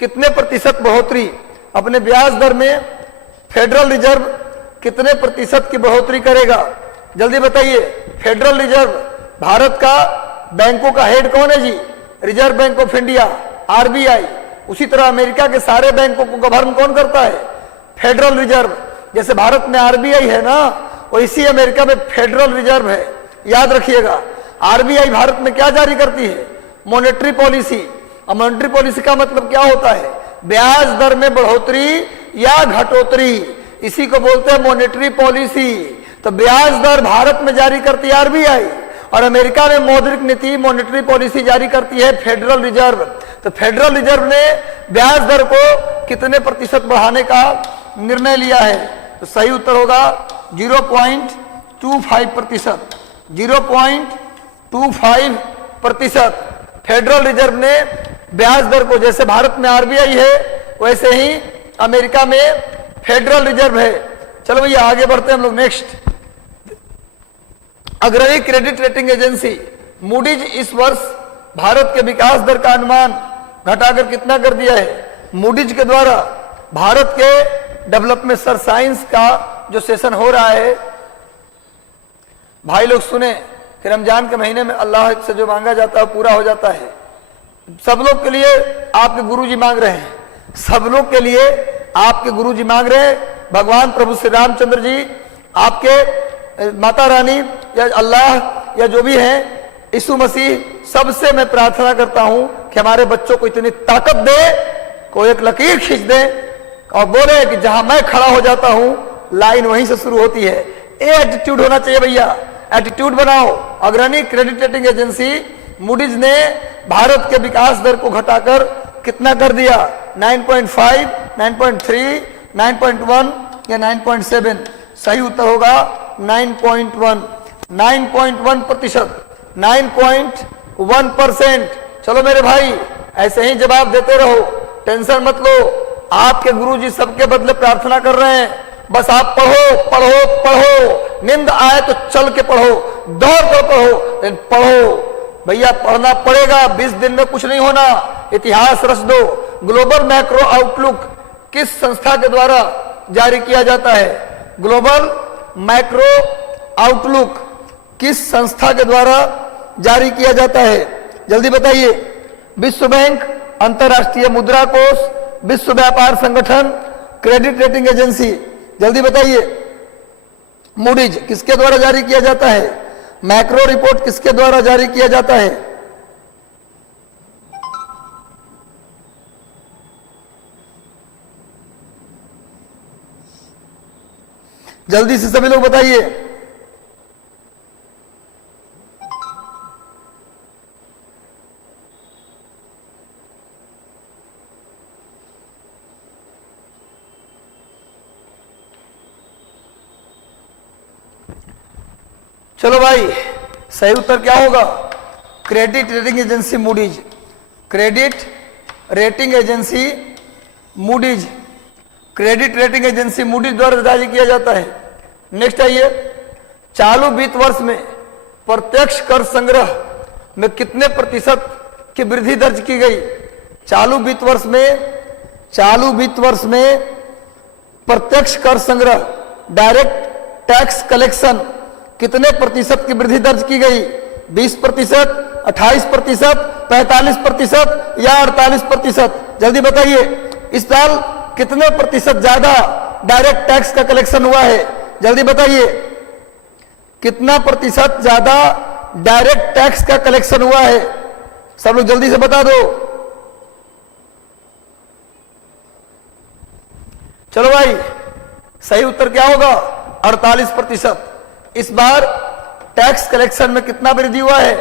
कितने प्रतिशत बढ़ोतरी, अपने ब्याज दर में फेडरल रिजर्व कितने प्रतिशत की बढ़ोतरी करेगा? जल्दी बताइए। फेडरल रिजर्व भारत का बैंकों का हेड कौन है जी? Reserve bank of India, RBI. उसी तरह अमेरिका के सारे बैंकों को गवर्न कौन करता है? Federal reserve. जैसे भारत में आरबीआई है ना, वैसी अमेरिका में फेडरल रिजर्व है। याद रखिएगा। आरबीआई भारत में क्या जारी करती है? Monetary policy. और मॉनेटरी पॉलिसी का मतलब क्या होता है? ब्याज दर में बढ़ोतरी या घटोतरी, इसी को बोलते हैं मॉनेटरी पॉलिसी। तो ब्याज दर भारत में जारी करती है आरबीआई और अमेरिका में मौद्रिक नीति मॉनेटरी पॉलिसी जारी करती है फेडरल रिजर्व। तो फेडरल रिजर्व ने ब्याज दर को कितने प्रतिशत बढ़ाने का निर्णय लिया है? तो सही उत्तर होगा 0.25%। 0.25% फेडरल रिजर्व ने ब्याज दर को, जैसे भारत में आरबीआई है वैसे ही अमेरिका में फेडरल रिजर्व है। चलो भैया आगे बढ़ते हैं हम लोग। नेक्स्ट, अग्रणी क्रेडिट रेटिंग एजेंसी मूडीज इस वर्ष भारत के विकास दर का अनुमान घटाकर कितना कर दिया है? मूडीज के द्वारा भारत के डेवलपमेंट सर साइंस का जो सेशन हो रहा है, भाई लोग सुने कि रमजान के महीने में अल्लाह से जो मांगा जाता है पूरा हो जाता है। सब लोग के लिए आपके गुरुजी मांग रहे हैं, सब लोग के लिए आपके गुरुजी मांग रहे हैं। भगवान प्रभु श्री रामचंद्र जी, आपके माता रानी या अल्लाह या जो भी हैं, यीशु मसीह, सबसे मैं प्रार्थना करता हूं कि हमारे बच्चों को इतनी ताकत दे, कोई एक लकीर खींच दे और बोले कि जहां मैं खड़ा हो जाता हूं लाइन वहीं से शुरू होती है। ये एटीट्यूड होना चाहिए भैया, एटीट्यूड बनाओ। अग्रणी क्रेडिट रेटिंग एजेंसी मूडीज ने भारत के विकास दर को घटाकर कितना कर दिया? 9.5, 9.3, 9.1 या 9.7? सही उत्तर होगा 9.1। 9.1%, 9.1%। चलो मेरे भाई ऐसे ही जवाब देते रहो, टेंशन मत लो। आपके गुरुजी सबके बदले प्रार्थना कर रहे हैं, बस आप पढ़ो पढ़ो पढ़ो, नींद आए तो चल के पढ़ो, दौड़ कर पढ़ो, लेकिन पढ़ो भैया, पढ़ना पड़ेगा। 20 दिन में कुछ नहीं होना, इतिहास रच दो। ग्लोबल मैक्रो आउटलुक किस संस्था के द्वारा जारी किया जाता है? ग्लोबल मैक्रो आउटलुक किस संस्था के द्वारा जारी किया जाता है? जल्दी बताइए। विश्व बैंक, अंतरराष्ट्रीय मुद्रा कोष, विश्व व्यापार संगठन, क्रेडिट रेटिंग एजेंसी? जल्दी बताइए। मूडीज किसके द्वारा जारी किया जाता है? मैक्रो रिपोर्ट किसके द्वारा जारी किया जाता है? जल्दी से सभी लोग बताइए। चलो भाई, सही उत्तर क्या होगा? Credit rating agency Moody's. Credit rating agency Moody's, credit rating agency Moody's द्वारा जारी किया जाता है। नेक्स्ट आइए, चालू वित्त वर्ष में प्रत्यक्ष कर संग्रह में कितने प्रतिशत की वृद्धि दर्ज की गई? चालू वित्त वर्ष में प्रत्यक्ष कर संग्रह, डायरेक्ट टैक्स कलेक्शन, कितने प्रतिशत की वृद्धि दर्ज की गई? 20%, 28%, 45% या 48%? जल्दी बताइए। इस साल कितने प्रतिशत ज्यादा डायरेक्ट टैक्स का कलेक्शन हुआ है? जल्दी बताइए, कितना प्रतिशत ज्यादा डायरेक्ट टैक्स का कलेक्शन हुआ है? सब लोग जल्दी से बता दो। चलो भाई, सही उत्तर क्या होगा? 48%। इस बार टैक्स कलेक्शन में कितना वृद्धि हुआ है?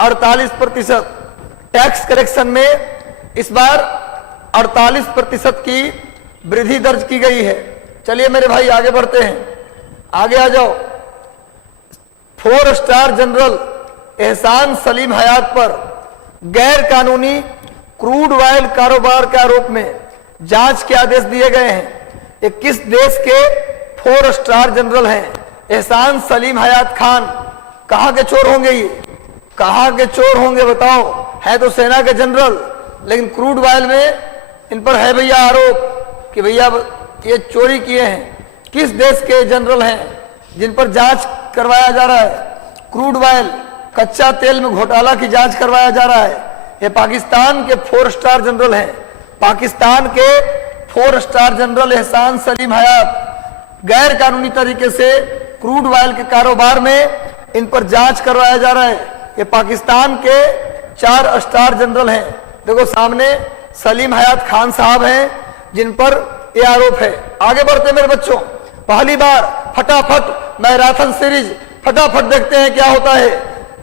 48%। टैक्स कलेक्शन में इस बार 48% की वृद्धि दर्ज की गई है। चलिए मेरे भाई आगे बढ़ते हैं, आगे आ जाओ। 4 स्टार जनरल एहसान सलीम हयात पर गैर कानूनी क्रूड ऑयल कारोबार के आरोप में जांच के आदेश दिए गए हैं। ये किस देश के 4 स्टार जनरल हैं? एहसान सलीम हयात खान। कहां के चोर होंगे ये? कहां के चोर होंगे बताओ? है तो सेना के जनरल, लेकिन क्रूड ऑयल में इन पर है भैया आरोप कि भैया ये चोरी किए हैं। किस देश के जनरल हैं जिन पर जांच करवाया जा रहा है? क्रूड ऑयल, कच्चा तेल में घोटाला की जांच करवाया जा रहा है। ये पाकिस्तान के 4 स्टार जनरल हैं। पाकिस्तान के 4 स्टार जनरल एहसान सलीम हयात गैर कानूनी तरीके से क्रूड ऑयल के कारोबार में इन पर जांच करवाया जा रहा है। ये पाकिस्तान के 4 स्टार जनरल हैं। देखो सामने सलीम हयात खान साहब हैं जिन पर ये आरोप है। आगे बढ़ते मेरे बच्चों, पहली बार फटाफट मैराथन सीरीज, फटाफट देखते हैं क्या होता है।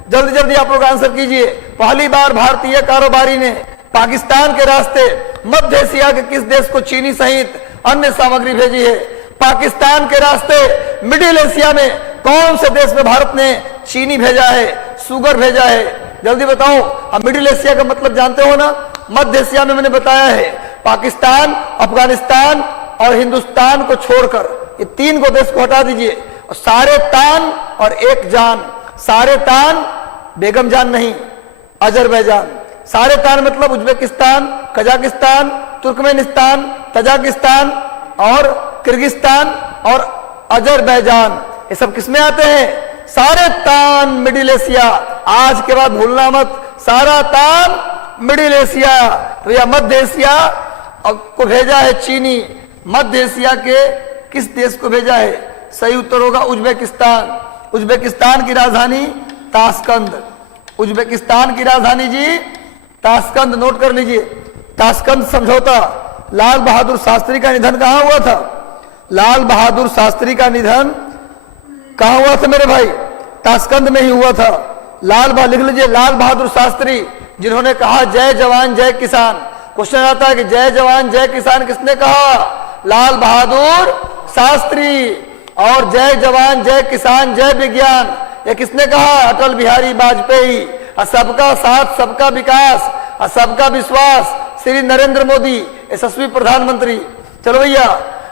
जल्दी जल्दी आप लोग आंसर कीजिए। पहली बार भारतीय कारोबारी ने पाकिस्तान के रास्ते मध्य एशिया के किस देश को चीनी सहित अन्य सामग्री भेजी है? पाकिस्तान के रास्ते मिडिल एशिया में कौन से देश में भारत ने चीनी भेजा है, शुगर भेजा है? जल्दी बताओ। अब मिडिल एशिया का मतलब जानते हो ना? मध्य एशिया में मैंने बताया है पाकिस्तान, अफगानिस्तान और हिंदुस्तान को छोड़कर ये तीन को देश को हटा दीजिए। और सारे तान और एक जान, सारे तान बेगम जान नहीं, अजरबैजान। सारे तान मतलब उज्बेकिस्तान, कजाकिस्तान, तुर्कमेनिस्तान, तजाकिस्तान और किर्गिस्तान और अजरबैजान, ये सब किसमें आते हैं? सारे तान मिडिल एशिया। आज के बाद भूलना मत, सारा तान मिडिल एशिया। तो यह मध्य एशिया को भेजा है चीनी। मध्य एशिया के किस देश को भेजा है? सही उत्तर होगा उज्बेकिस्तान। उज्बेकिस्तान की राजधानी ताशकंद। उज्बेकिस्तान की राजधानी जी ताशकंद, नोट कर लीजिए। ताशकंद समझौता। लाल बहादुर शास्त्री का निधन कहां हुआ था? लाल बहादुर शास्त्री का निधन कहां हुआ था मेरे भाई? ताशकंद में ही हुआ था। लिख लीजिए, लाल बहादुर शास्त्री, जिन्होंने कहा जय जवान जय किसान। क्वेश्चन आता है कि जय जवान जय किसान किसने कहा? लाल बहादुर शास्त्री। और जय जवान जय किसान जय विज्ञान ये किसने कहा? अटल बिहारी वाजपेयी। और सबका साथ सबका विकास और सबका विश्वास श्री नरेंद्र मोदी, यशस्वी प्रधानमंत्री। चलो भैया,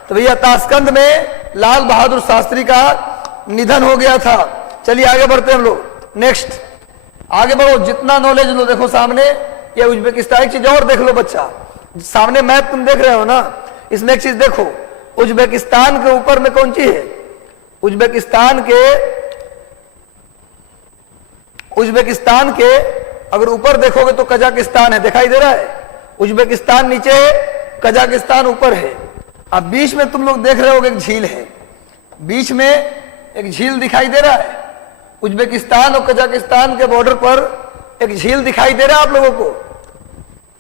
तो भैया ताशकंद में लाल बहादुर शास्त्री का निधन हो गया था। चलिए आगे बढ़ते हैं हम लोग। नेक्स्ट आगे बढ़ो, जितना नॉलेज लो। देखो सामने ये उज्बेकिस्तान, एक चीज और देख लो बच्चा, सामने मैप तुम देख रहे हो ना, इसमें एक चीज देखो, उज्बेकिस्तान के ऊपर में कौन चीज है? उज्बेकिस्तान के अगर ऊपर देखोगे तो कजाकिस्तान है, दिखाई दे रहा है? उज्बेकिस्तान नीचे है, कजाकिस्तान ऊपर है। अब बीच में तुम लोग देख रहे हो एक झील है, बीच में एक झील दिखाई दे रहा है। उज्बेकिस्तान और कजाकिस्तान के बॉर्डर पर एक झील दिखाई दे रहा है आप लोगों को?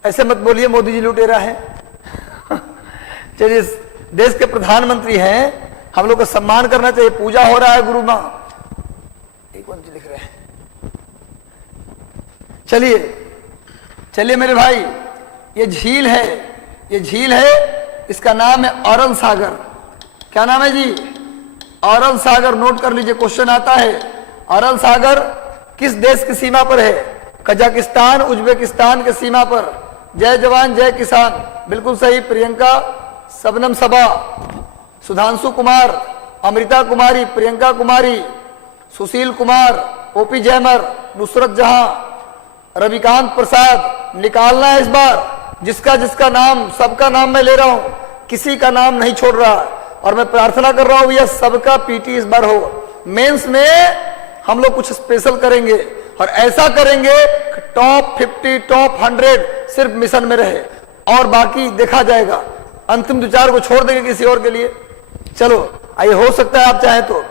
ऐसे मत बोलिए मोदी जी लुटेरा है। चलिए, देश के प्रधानमंत्री हैं, हम लोग को सम्मान करना चाहिए। पूजा हो रहा है गुरु मां, कौन सी लिख रहे हैं? चलिए चलिए मेरे भाई, ये झील है, ये झील है, इसका नाम है अरल सागर। क्या नाम है जी? अरल सागर। नोट कर लीजिए, क्वेश्चन आता है अरल सागर किस देश की सीमा पर है? कजाकिस्तान उज्बेकिस्तान के सीमा पर। जय जवान जय किसान, बिल्कुल सही। प्रियंका, सबनम सबा, सुधांशु कुमार, अमृता कुमारी, प्रियंका कुमारी, सुशील कुमार, ओपी जैमर, नुसरत जहां, रविकांत प्रसाद। निकालना है इस बार, जिसका जिसका नाम, सबका नाम मैं ले रहा हूं, किसी का नाम नहीं छोड़ रहा। और मैं प्रार्थना कर रहा हूं भैया सबका पीटी इस बार हो। मेंस में हम लोग कुछ स्पेशल करेंगे और ऐसा करेंगे कि टॉप 50 टॉप 100 सिर्फ मिशन में रहे और बाकी देखा जाएगा। अंतिम 2-4 को छोड़ देंगे किसी और के लिए। चलो आइए, हो सकता है आप चाहें तो।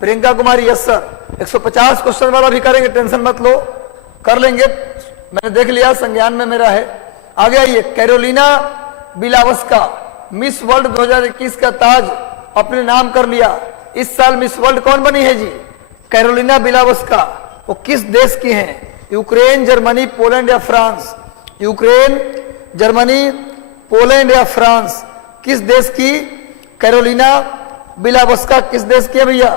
Priyanka Kumari, yes sir. 150 question वाला भी करेंगे, टेंशन मत लो, कर लेंगे। मैंने देख लिया, संज्ञान में मेरा है। आगे आइए, कैरोलिना बिलावस्का, मिस वर्ल्ड 2021 का ताज अपने नाम कर लिया। इस साल मिस वर्ल्ड कौन बनी है जी? Carolina Bielawska. वो किस देश की हैं? यूक्रेन, जर्मनी, पोलैंड या फ्रांस? यूक्रेन, जर्मनी, पोलैंड या फ्रांस? किस देश की कैरोलिना बिलावस्का किस देश की है भैया?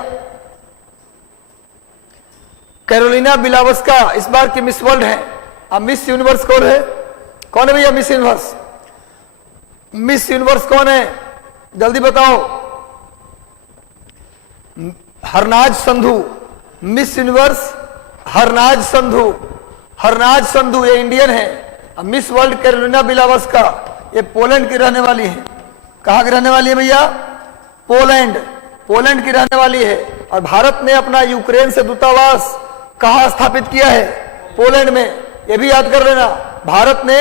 कैरोलिना बिलावस्का इस बार की मिस वर्ल्ड है। अब मिस यूनिवर्स कौन है? कौन है भैया मिस यूनिवर्स? मिस यूनिवर्स कौन है? जल्दी बताओ। हरनाज संधू। Miss universe Harnaaz Sandhu. हरनाज संधू ये इंडियन है। अब मिस वर्ल्ड कैरोलिना बिलावस्का ये पोलैंड की रहने वाली है। कहां की रहने वाली है भैया? पोलैंड। पोलैंड की रहने वाली है। और भारत ने अपना यूक्रेन से दूतावास कहां स्थापित किया है? पोलैंड में। यह भी याद कर लेना, भारत ने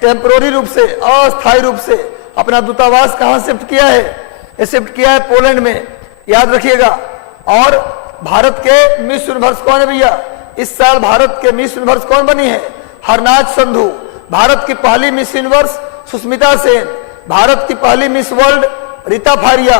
टेम्पोररी रूप से, अस्थायी रूप से अपना दूतावास कहां शिफ्ट किया है? ये शिफ्ट किया है पोलैंड में, याद रखिएगा। और भारत के मिस यूनिवर्स कौन है भैया? इस साल भारत के मिस यूनिवर्स कौन बनी है? हरनाज संधू। भारत की पहली मिस यूनिवर्स सुष्मिता सेन। भारत की पहली मिस वर्ल्ड रीता फारिया,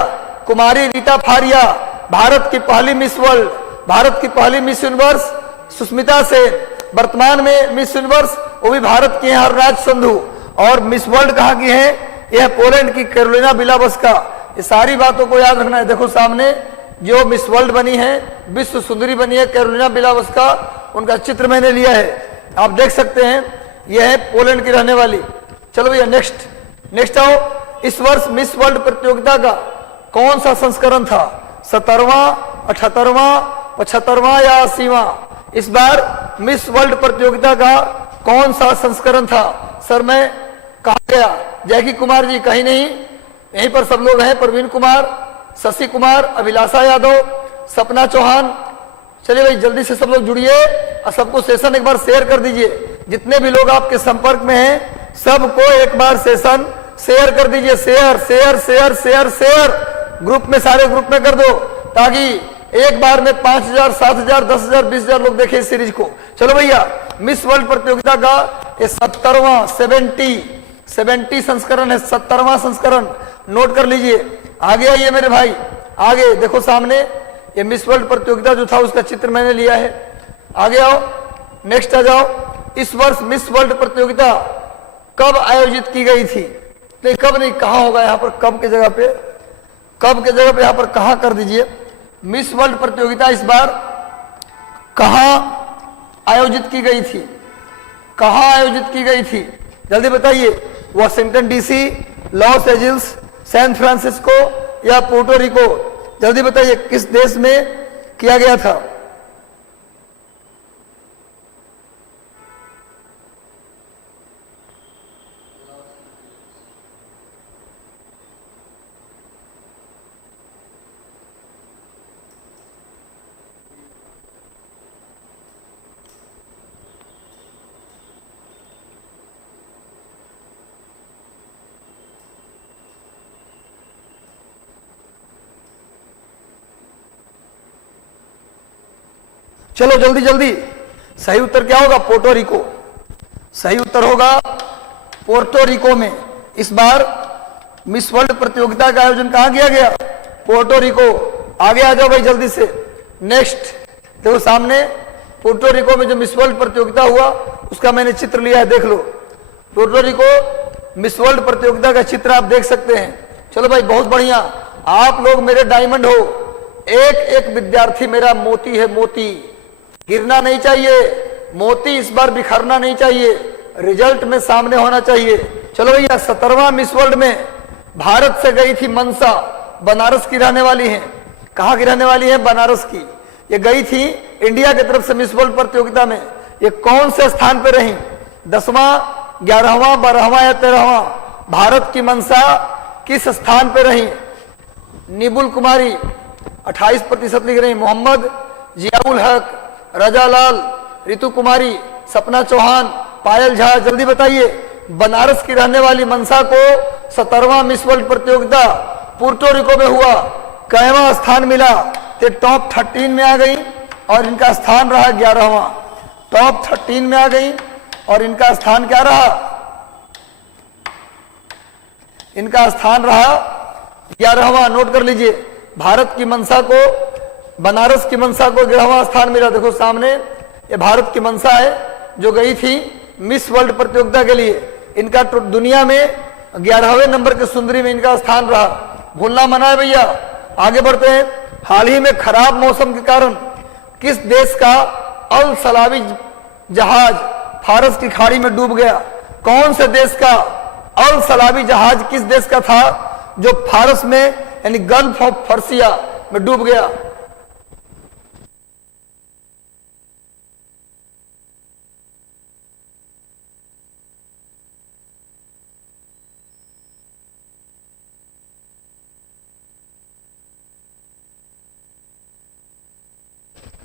कुमारी रीता फारिया। भारत की पहली मिस वर्ल्ड, भारत की पहली मिस यूनिवर्स सुष्मिता सेन। वर्तमान में मिस यूनिवर्स वो भी भारत की हैं, हरराज संधू। और मिस वर्ल्ड कहाँ की है? यह पोलैंड की कैरोलिना बिलावस्का। ये सारी बातों को याद रखना है। देखो सामने जो मिस वर्ल्ड बनी है, विश्व सुंदरी बनी है कैरोलिना बिलावस्का, उनका चित्र मैंने लिया है, आप देख सकते हैं। यह है पोलैंड की रहने वाली। चलो भैया नेक्स्ट आओ। इस वर्ष मिस वर्ल्ड प्रतियोगिता का कौन सा संस्करण था? 17वां, 78वां, 75वां या 80वां? इस बार मिस वर्ल्ड प्रतियोगिता का कौन सा संस्करण था? सर मैं कहा गया? जैकी कुमार जी कहीं नहीं, यहीं पर सब लोग हैं। प्रवीण कुमार, शशि कुमार, अभिलाषा यादव, सपना चौहान। चलिए भाई जल्दी से सब लोग जुड़िए और सबको सेशन एक बार शेयर कर दीजिए। जितने भी लोग आपके संपर्क में हैं सबको एक बार सेशन शेयर कर दीजिए। Share share share share share group में, सारे ग्रुप में कर दो, ताकि एक बार में 5000, 7000, 10000, 20000 लोग देखें इस सीरीज को। चलो भैया, मिस वर्ल्ड प्रतियोगिता का ये 70वां 70 संस्करण है। 70वां संस्करण नोट कर लीजिए। आगे आइए मेरे भाई, आगे देखो सामने ये मिस वर्ल्ड प्रतियोगिता जो था उसका चित्र मैंने लिया है। आगे आओ, नेक्स्ट आ जाओ। इस वर्ष मिस वर्ल्ड प्रतियोगिता कब आयोजित की गई थी? नहीं कब नहीं, कहाँ होगा यहाँ पर? कब के जगह पे, कब के जगह पे यहाँ पर कहाँ कर दीजिए। मिस वर्ल्ड प्रतियोगिता इस बार कहाँ आयोजित की गई थी? कहाँ आयोजित की गई थी? जल्दी बताइए। Washington DC, Los Angeles, San Francisco या पोर्टो रिको? जल्दी बताइए किस देश में किया गया था? चलो जल्दी जल्दी, सही उत्तर क्या होगा? Puerto Rico. सही उत्तर होगा पोर्टो रिको में। इस बार मिस वर्ल्ड प्रतियोगिता का आयोजन कहाँ किया गया? Puerto Rico. आगे आ जाओ भाई जल्दी से। नेक्स्ट देखो सामने पोर्टो रिको में जो मिस वर्ल्ड प्रतियोगिता हुआ उसका मैंने चित्र लिया है, देख लो। पोर्टो रिको मिस वर्ल्ड प्रतियोगिता का चित्र आप देख सकते हैं। चलो भाई बहुत बढ़िया, आप लोग मेरे डायमंड हो। एक एक विद्यार्थी मेरा मोती है, मोती गिरना नहीं चाहिए, मोती इस बार बिखरना नहीं चाहिए, रिजल्ट में सामने होना चाहिए। चलो भैया 17वां मिस वर्ल्ड में भारत से गई थी मनसा, बनारस की रहने वाली हैं। कहाँ की रहने वाली है? बनारस की। ये गई थी इंडिया की तरफ से मिस वर्ल्ड प्रतियोगिता में। ये कौन से स्थान पे रही? 10वां, 11वां, 12वां या 13वां? भारत की मनसा किस स्थान पे रही? निबुल कुमारी 28% लिख रही, मोहम्मद जियाउल हक, रजा लाल, रितु कुमारी, सपना चौहान, पायल झा। जल्दी बताइए, बनारस की रहने वाली मनसा को 17वां मिस वर्ल्ड प्रतियोगिता पोर्टो रिको में हुआ, कईवां स्थान मिला? तो टॉप 13 में आ गई और इनका स्थान रहा 11वां। टॉप 13 में आ गई और इनका स्थान क्या रहा? इनका स्थान रहा 11वां। नोट कर लीजिए, भारत की मनसा को, बनारस की मनसा को 11वां स्थान मिला। देखो सामने ये भारत की मनसा है जो गई थी मिस वर्ल्ड प्रतियोगिता के लिए। इनका दुनिया में 11वें नंबर के सुंदरी में इनका स्थान रहा। भूलना मना है भैया। आगे बढ़ते हैं। हाल ही में खराब मौसम के कारण किस देश का अल सलावी जहाज फारस की खाड़ी में डूब गया? कौन से देश का अल सलावी जहाज किस देश का था जो फारस में यानी गल्फ ऑफ फर्सिया में डूब गया?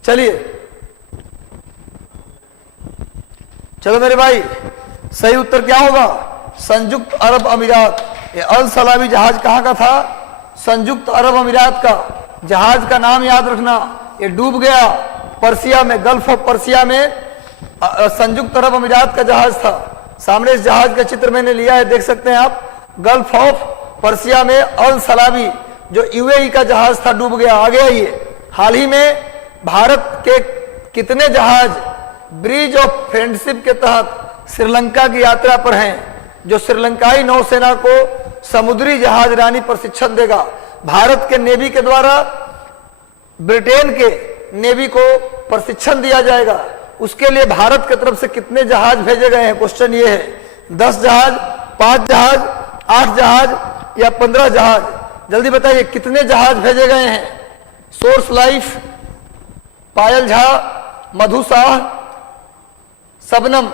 चलिए चलो मेरे भाई, सही उत्तर क्या होगा? संयुक्त अरब अमीरात। ये अल सलावी जहाज कहाँ का था? संयुक्त अरब अमीरात का। जहाज का नाम याद रखना। ये डूब गया पर्सिया में, गल्फ ऑफ पर्सिया में। संयुक्त अरब अमीरात का जहाज था। सामने इस जहाज का चित्र मैंने लिया है, देख सकते हैं आप। गल्फ ऑफ पर्सिया में अल सलावी जो यूएई का जहाज था डूब गया। आगे आइए। हाल ही में भारत के कितने जहाज ब्रिज ऑफ फ्रेंडशिप के तहत श्रीलंका की यात्रा पर हैं, जो श्रीलंकाई नौसेना को समुद्री जहाज रानी प्रशिक्षण देगा। भारत के नेवी के द्वारा ब्रिटेन के नेवी को प्रशिक्षण दिया जाएगा। उसके लिए भारत की तरफ से कितने जहाज भेजे गए हैं? क्वेश्चन ये है, 10 जहाज, 5 जहाज, 8 जहाज या 15 जहाज? जल्दी बताइए कितने जहाज भेजे गए हैं? सोर्स लाइफ, पायल झा, मधु शाह, सबनम,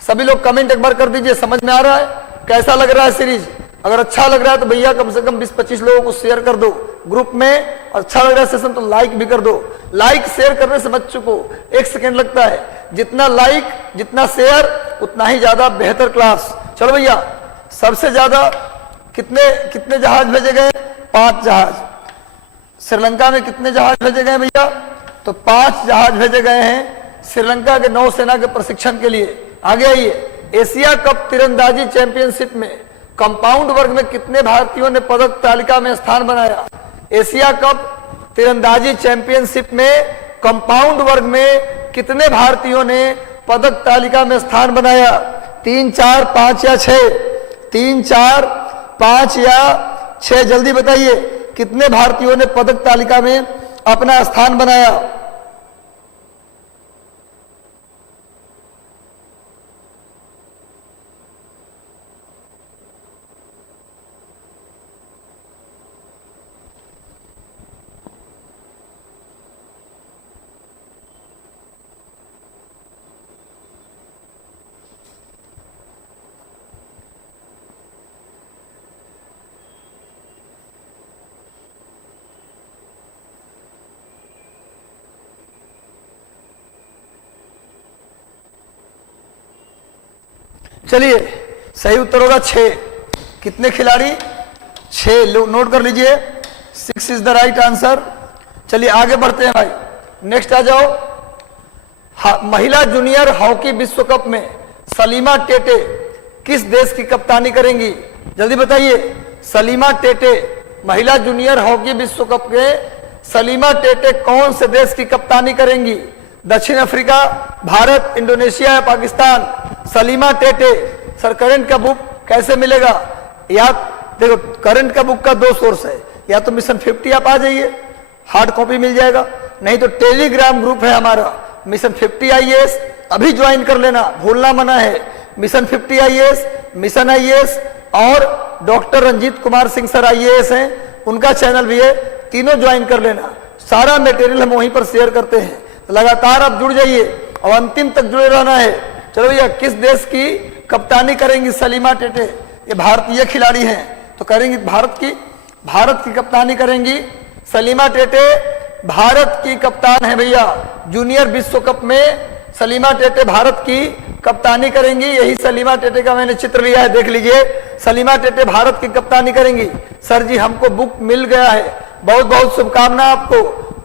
सभी लोग कमेंट एक बार कर दीजिए। समझ में आ रहा है? कैसा लग रहा है सीरीज? अगर अच्छा लग रहा है तो भैया कम से कम 20-25 लोगों को शेयर कर दो ग्रुप में। अच्छा लग रहा है सेशन तो लाइक भी कर दो। लाइक शेयर करने से बच्चों को 1 सेकेंड लगता है। जितना लाइक जितना शेयर उतना ही ज्यादा बेहतर क्लास। चलो भैया, सबसे ज्यादा कितने जहाज भेजे गए? 5 जहाज। श्रीलंका में कितने जहाज भेजे गए भैया? तो 5 जहाज भेजे गए हैं श्रीलंका के नौसेना के प्रशिक्षण के लिए। आगे आइए, एशिया कप तीरंदाजी चैंपियनशिप में कंपाउंड वर्ग में कितने भारतीयों ने पदक तालिका में स्थान बनाया? एशिया कप तीरंदाजी चैंपियनशिप में कंपाउंड वर्ग में कितने भारतीयों ने पदक तालिका में स्थान बनाया? 3, 4, 5 या 6? 3, 4, 5 या 6? जल्दी बताइए कितने भारतीयों ने पदक तालिका में अपना स्थान बनाया? चलिए, सही उत्तर होगा 6। कितने खिलाड़ी? 6। नोट कर लीजिए, 6 इज द राइट आंसर। चलिए आगे बढ़ते हैं भाई, नेक्स्ट आ जाओ। महिला जूनियर हॉकी विश्व कप में सलीमा टेटे किस देश की कप्तानी करेंगी? जल्दी बताइए। सलीमा टेटे, महिला जूनियर हॉकी विश्व कप के सलीमा टेटे कौन से देश की कप्तानी करेंगी? दक्षिण अफ्रीका, भारत, इंडोनेशिया या पाकिस्तान? सलीमा टेटे। सर करंट का बुक कैसे मिलेगा? या देखो, करंट का बुक का 2 सोर्स है, या तो मिशन 50 आप आ जाइए, हार्ड कॉपी मिल जाएगा, नहीं तो टेलीग्राम ग्रुप है हमारा मिशन 50 IAS, अभी ज्वाइन कर लेना, भूलना मना है। मिशन 50 IAS, मिशन IAS और doctor Ranjit Kumar Singh sir IAS हैं, उनका चैनल भी है, तीनों ज्वाइन कर लेना। सारा मटेरियल हम वहीं पर शेयर करते हैं, लगातार आप जुड़ जाइए और अंतिम तक जुड़े रहना है। चलो भैया, किस देश की कप्तानी करेंगी सलीमा टेटे? ये भारतीय खिलाड़ी हैं, तो करेंगी भारत की कप्तानी करेंगी सलीमा टेटे। भारत की कप्तान है भैया, जूनियर विश्व कप में सलीमा टेटे भारत की कप्तानी करेंगी। यही सलीमा टेटे का मैंने चित्र लिया है, देख लीजिए। सलीमा टेटे भारत की कप्तानी करेंगी। सर जी हमको बुक मिल गया है, बहुत बहुत शुभकामनाएं आपको,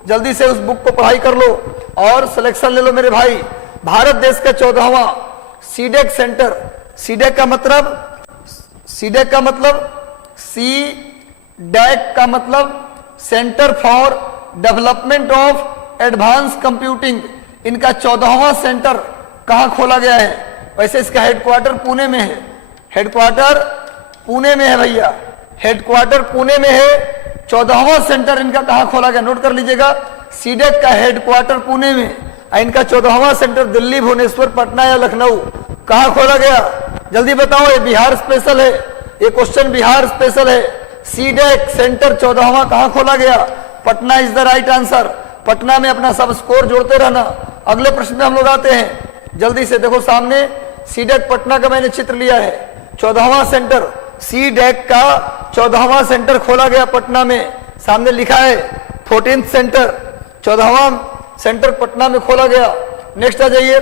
जल्दी से उस बुक को पढ़ाई कर लो और सिलेक्शन ले लो मेरे भाई। भारत देश का 14वां सीडेक सेंटर, सीडेक का मतलब centre for development of advance computing, इनका 14वां सेंटर कहां खोला गया है? वैसे इसका हेडक्वार्टर पुणे में है, हेडक्वार्टर पुणे में है भैया, हेडक्वार्टर पुणे में है। 14वां सेंटर इनका कहां खोला गया? नोट कर लीजिएगा, सीडेक का हेडक्वार्टर पुणे में, इनका 14वां सेंटर दिल्ली, भुवनेश्वर, पटना या लखनऊ, कहां खोला गया? जल्दी बताओ। ये बिहार स्पेशल है, ये क्वेश्चन बिहार स्पेशल है। सीडेक सेंटर 14वां कहां खोला गया? Patna is the right answer. Patna में अपना सब स्कोर जोड़ते रहना। अगले प्रश्न में हम लोग आते हैं, जल्दी से देखो सामने सीडेक पटना का मैंने चित्र लिया है। 14वां सेंटर सीडेक का 14वां सेंटर खोला गया पटना में, सामने लिखा है 14th सेंटर, 14वां सेंटर पटना में खोला गया। नेक्स्ट आ जाइए,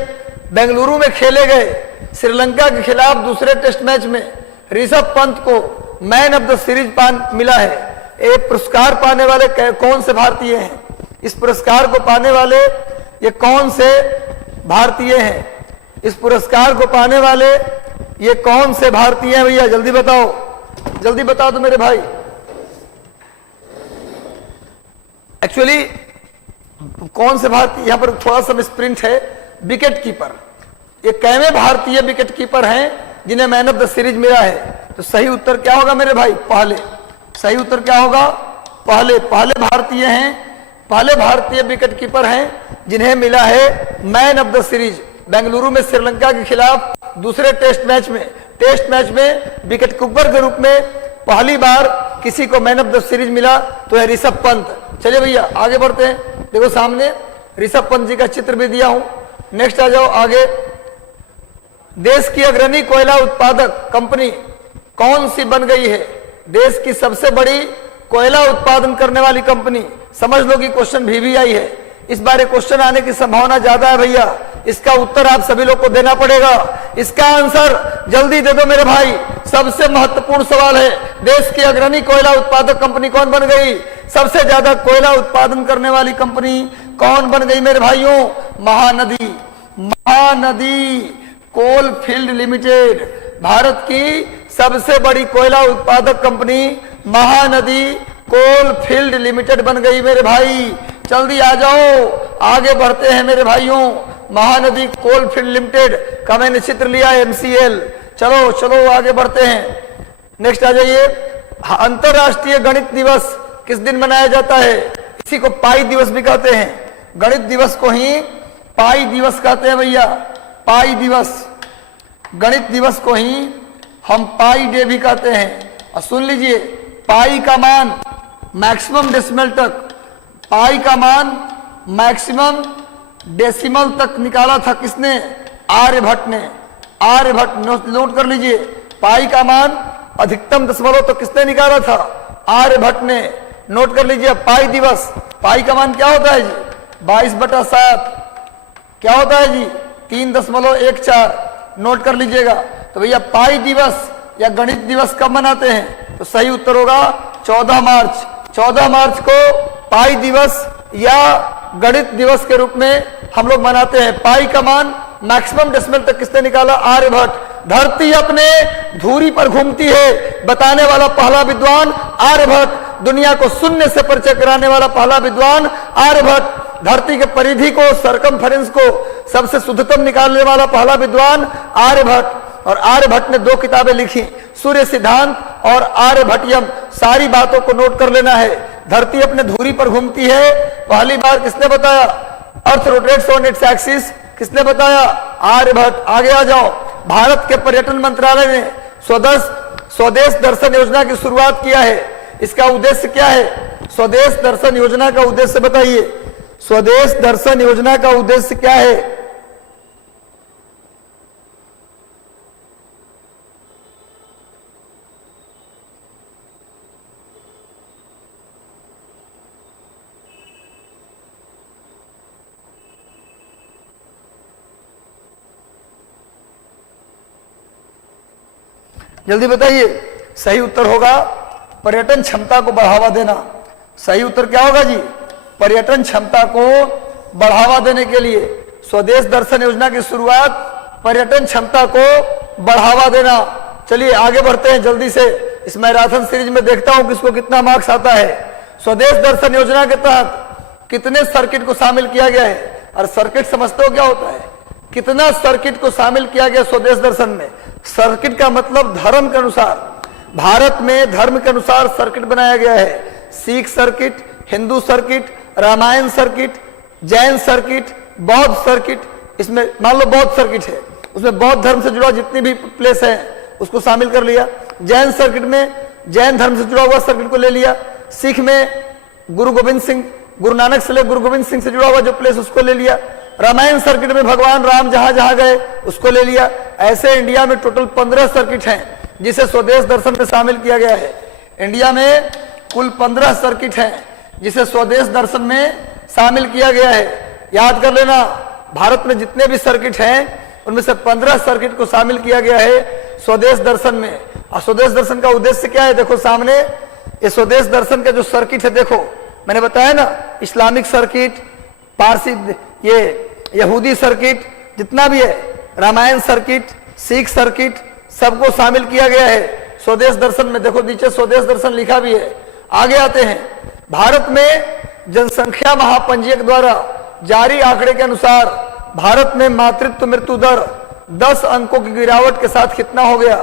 बेंगलुरु में खेले गए श्रीलंका के खिलाफ दूसरे टेस्ट मैच में ऋषभ पंत को मैन ऑफ द सीरीज मिला है। ये पुरस्कार पाने वाले कौन से भारतीय हैं? इस पुरस्कार को पाने वाले ये कौन से भारतीय हैं? इस पुरस्कार को पाने वाले ये कौन से भारतीय हैं भैया? जल्दी बताओ, जल्दी बता दो मेरे भाई। एक्चुअली कौन से भारतीय, यहां पर थोड़ा सा मिसप्रिंट है, विकेट कीपर, ये कैवे भारतीय विकेट कीपर हैं जिन्हें मैन ऑफ द सीरीज मिला है? तो सही उत्तर क्या होगा मेरे भाई? पहले। सही उत्तर क्या होगा? पहले। पहले भारतीय हैं, पहले भारतीय विकेट कीपर हैं जिन्हें मिला है man of the series. Bengaluru में श्रीलंका के खिलाफ दूसरे टेस्ट मैच में विकेट कीपर के रूप में पहली बार किसी को मैन ऑफ द सीरीज मिला तो है ऋषभ पंत। चलिए भैया आगे बढ़ते हैं। देखो सामने ऋषभ पंत जी का चित्र भी दिया हूं। नेक्स्ट आ जाओ आगे। देश की अग्रणी कोयला उत्पादक कंपनी कौन सी बन गई है? देश की सबसे बड़ी कोयला उत्पादन करने वाली कंपनी। समझ लो कि क्वेश्चन भी आई है, इस बार क्वेश्चन आने की संभावना ज्यादा है भैया। इसका उत्तर आप सभी लोग को देना पड़ेगा। इसका आंसर जल्दी दे दो मेरे भाई, सबसे महत्वपूर्ण सवाल है। देश की अग्रणी कोयला उत्पादक कंपनी कौन बन गई? सबसे ज्यादा कोयला उत्पादन करने वाली कंपनी कौन बन गई मेरे भाइयों? Mahanadi. Mahanadi coal field limited, Bharat की सबसे बड़ी कोयला उत्पादक company Mahanadi coal field limited बन गई मेरे भाई। जल्दी आ जाओ, आगे बढ़ते हैं मेरे भाइयों। महानदी कोल फील्ड लिमिटेड का मैंने चित्र लिया है, MCL। चलो चलो आगे बढ़ते हैं। नेक्स्ट आ जाइए। अंतरराष्ट्रीय गणित दिवस किस दिन मनाया जाता है? इसी को पाई दिवस भी कहते हैं। गणित दिवस को ही पाई दिवस कहते हैं भैया, पाई दिवस। गणित दिवस को ही हम पाई डे भी कहते हैं। और सुन लीजिए, पाई का मान मैक्सिमम डेसिमल तक, पाई का मान मैक्सिमम डेसिमल तक निकाला था किसने? आर्यभट्ट ने। आर्यभट्ट, नोट कर लीजिए, पाई का मान अधिकतम दशमलव तो किसने निकाला था? आर्यभट्ट ने। नोट कर लीजिए पाई दिवस। पाई का मान क्या होता है जी? 22/7। क्या होता है जी? 3.14। नोट कर लीजिएगा। तो भैया पाई दिवस या गणित दिवस कब मनाते हैं? तो सही उत्तर होगा 14 मार्च। 14 मार्च को पाई दिवस या गणित दिवस के रूप में हम लोग मनाते हैं। पाई का मान मैक्सिमम डेसिमल तक किसने निकाला? आर्यभट्ट। धरती अपने धुरी पर घूमती है बताने वाला पहला विद्वान आर्यभट्ट। दुनिया को शून्य से परिचय कराने वाला पहला विद्वान आर्यभट्ट। धरती के परिधि को, सरकमफेरेंस को सबसे शुद्धतम निकालने वाला पहला विद्वान आर्यभट्ट। और आर्यभट्ट ने 2 किताबें लिखी, सूर्य सिद्धांत और आर्यभट्टियम। सारी बातों को नोट कर लेना है। धरती अपने धुरी पर घूमती है, पहली बार किसने बताया? अर्थ रोटेट्स ऑन इट्स एक्सिस, किसने बताया? आर्यभट्ट। आगे आ जाओ। भारत के पर्यटन मंत्रालय ने स्वदेश दर्शन योजना की शुरुआत किया है। इसका उद्देश्य क्या है? स्वदेश दर्शन योजना का उद्देश्य बताइए। स्वदेश दर्शन योजना का उद्देश्य क्या है? जल्दी बताइए। सही उत्तर होगा पर्यटन क्षमता को बढ़ावा देना। सही उत्तर क्या होगा जी? पर्यटन क्षमता को बढ़ावा देने के लिए स्वदेश दर्शन योजना की शुरुआत, पर्यटन क्षमता को बढ़ावा देना। चलिए आगे बढ़ते हैं जल्दी से। इस मैराथन सीरीज में देखता हूं किसको कितना मार्क्स आता है। स्वदेश दर्शन योजना के तहत कितने सर्किट को शामिल किया गया है? और सर्किट समझते हो क्या होता है? कितना सर्किट को शामिल किया गया स्वदेश दर्शन में? सर्किट का मतलब धर्म के अनुसार, भारत में धर्म के अनुसार सर्किट बनाया गया है। Sikh circuit, Hindu circuit, Ramayan circuit, Jain circuit, Bauddh circuit. इसमें मान लो बौद्ध सर्किट है, उसमें बौद्ध धर्म से जुड़ा जितनी भी प्लेस है उसको शामिल कर लिया। जैन सर्किट में जैन धर्म से जुड़ा हुआ सर्किट को ले लिया। सिख में गुरु गोविंद सिंह, गुरु नानक से ले गुरु गोविंद सिंह से जुड़ा हुआ जो प्लेस उसको ले लिया। रामायण सर्किट में भगवान राम जहां जहां गए उसको ले लिया। ऐसे इंडिया में टोटल 15 सर्किट हैं जिसे स्वदेश दर्शन में शामिल किया गया है। इंडिया में कुल 15 सर्किट हैं जिसे स्वदेश दर्शन में शामिल किया गया है। याद कर लेना, भारत में जितने भी सर्किट हैं उनमें से 15 सर्किट को शामिल किया गया है स्वदेश दर्शन में। और स्वदेश दर्शन का उद्देश्य क्या है? देखो सामने ये स्वदेश दर्शन का जो सर्किट है, देखो मैंने बताया ना, इस्लामिक सर्किट, पारसी, ये यहूदी सर्किट, जितना भी है, रामायण सर्किट, सिख सर्किट, सबको शामिल किया गया है स्वदेश दर्शन में। देखो नीचे स्वदेश दर्शन लिखा भी है। आगे आते हैं। भारत में जनसंख्या महापंजीयक द्वारा जारी आंकड़े के अनुसार भारत में मातृत्व मृत्यु दर 10 अंकों की गिरावट के साथ कितना हो गया?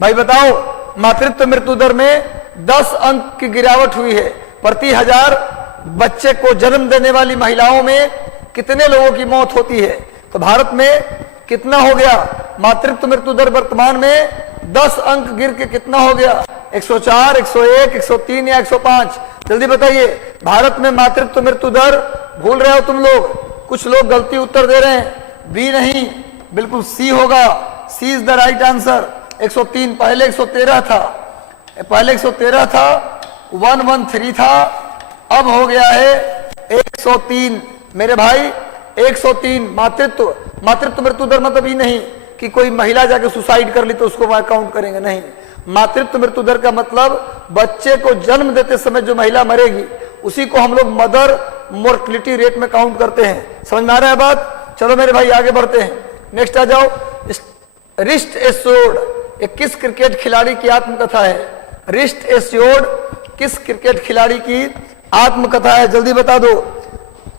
भाई बताओ, मातृत्व मृत्यु दर में 10 अंक की गिरावट हुई है। प्रति 1000 बच्चे को जन्म देने वाली महिलाओं में कितने लोगों की मौत होती है? तो भारत में कितना हो गया? मातृत्व मृत्यु दर वर्तमान में 10 अंक गिर के कितना हो गया? 104, 101, 103 या 105? जल्दी बताइए। भारत में मातृत्व मृत्यु दर भूल रहे हो तुम लोग? कुछ लोग गलती उत्तर दे रहे हैं। बी नहीं, बिल्कुल सी होगा। सी इज द राइट आंसर। 103, पहले 113 था, पहले 113 था, 113 था, अब हो गया है 103 मेरे भाई, 103। मातृत्व मृत्यु दर मतलब ही नहीं कि कोई महिला जाके सुसाइड कर ली तो उसको वहां काउंट करेंगे, नहीं। मातृत्व मृत्यु दर का मतलब बच्चे को जन्म देते समय जो महिला मरेगी उसी को हम लोग मदर मोर्टलिटी रेट में काउंट करते हैं। समझ में आ रहा है बात? चलो मेरे भाई आगे बढ़ते हैं, नेक्स्ट आ जाओ। रिस्ट एश्योर्ड ये किस क्रिकेट खिलाड़ी की आत्मकथा है? रिस्ट एश्योर्ड किस क्रिकेट खिलाड़ी की आत्मकथा है? जल्दी बता दो,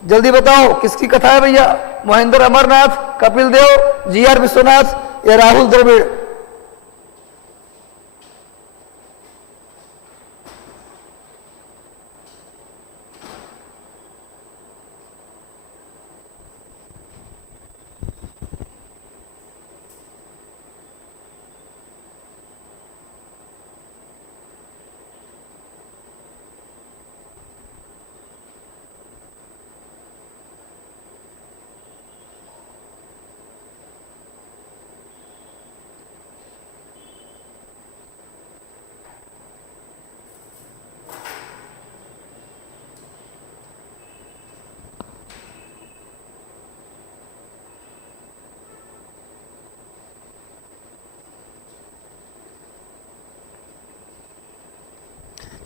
जल्दी बताओ किसकी कथा है भैया? महेंद्र अमरनाथ, कपिल देव, जीआर विश्वनाथ या राहुल द्रविड़?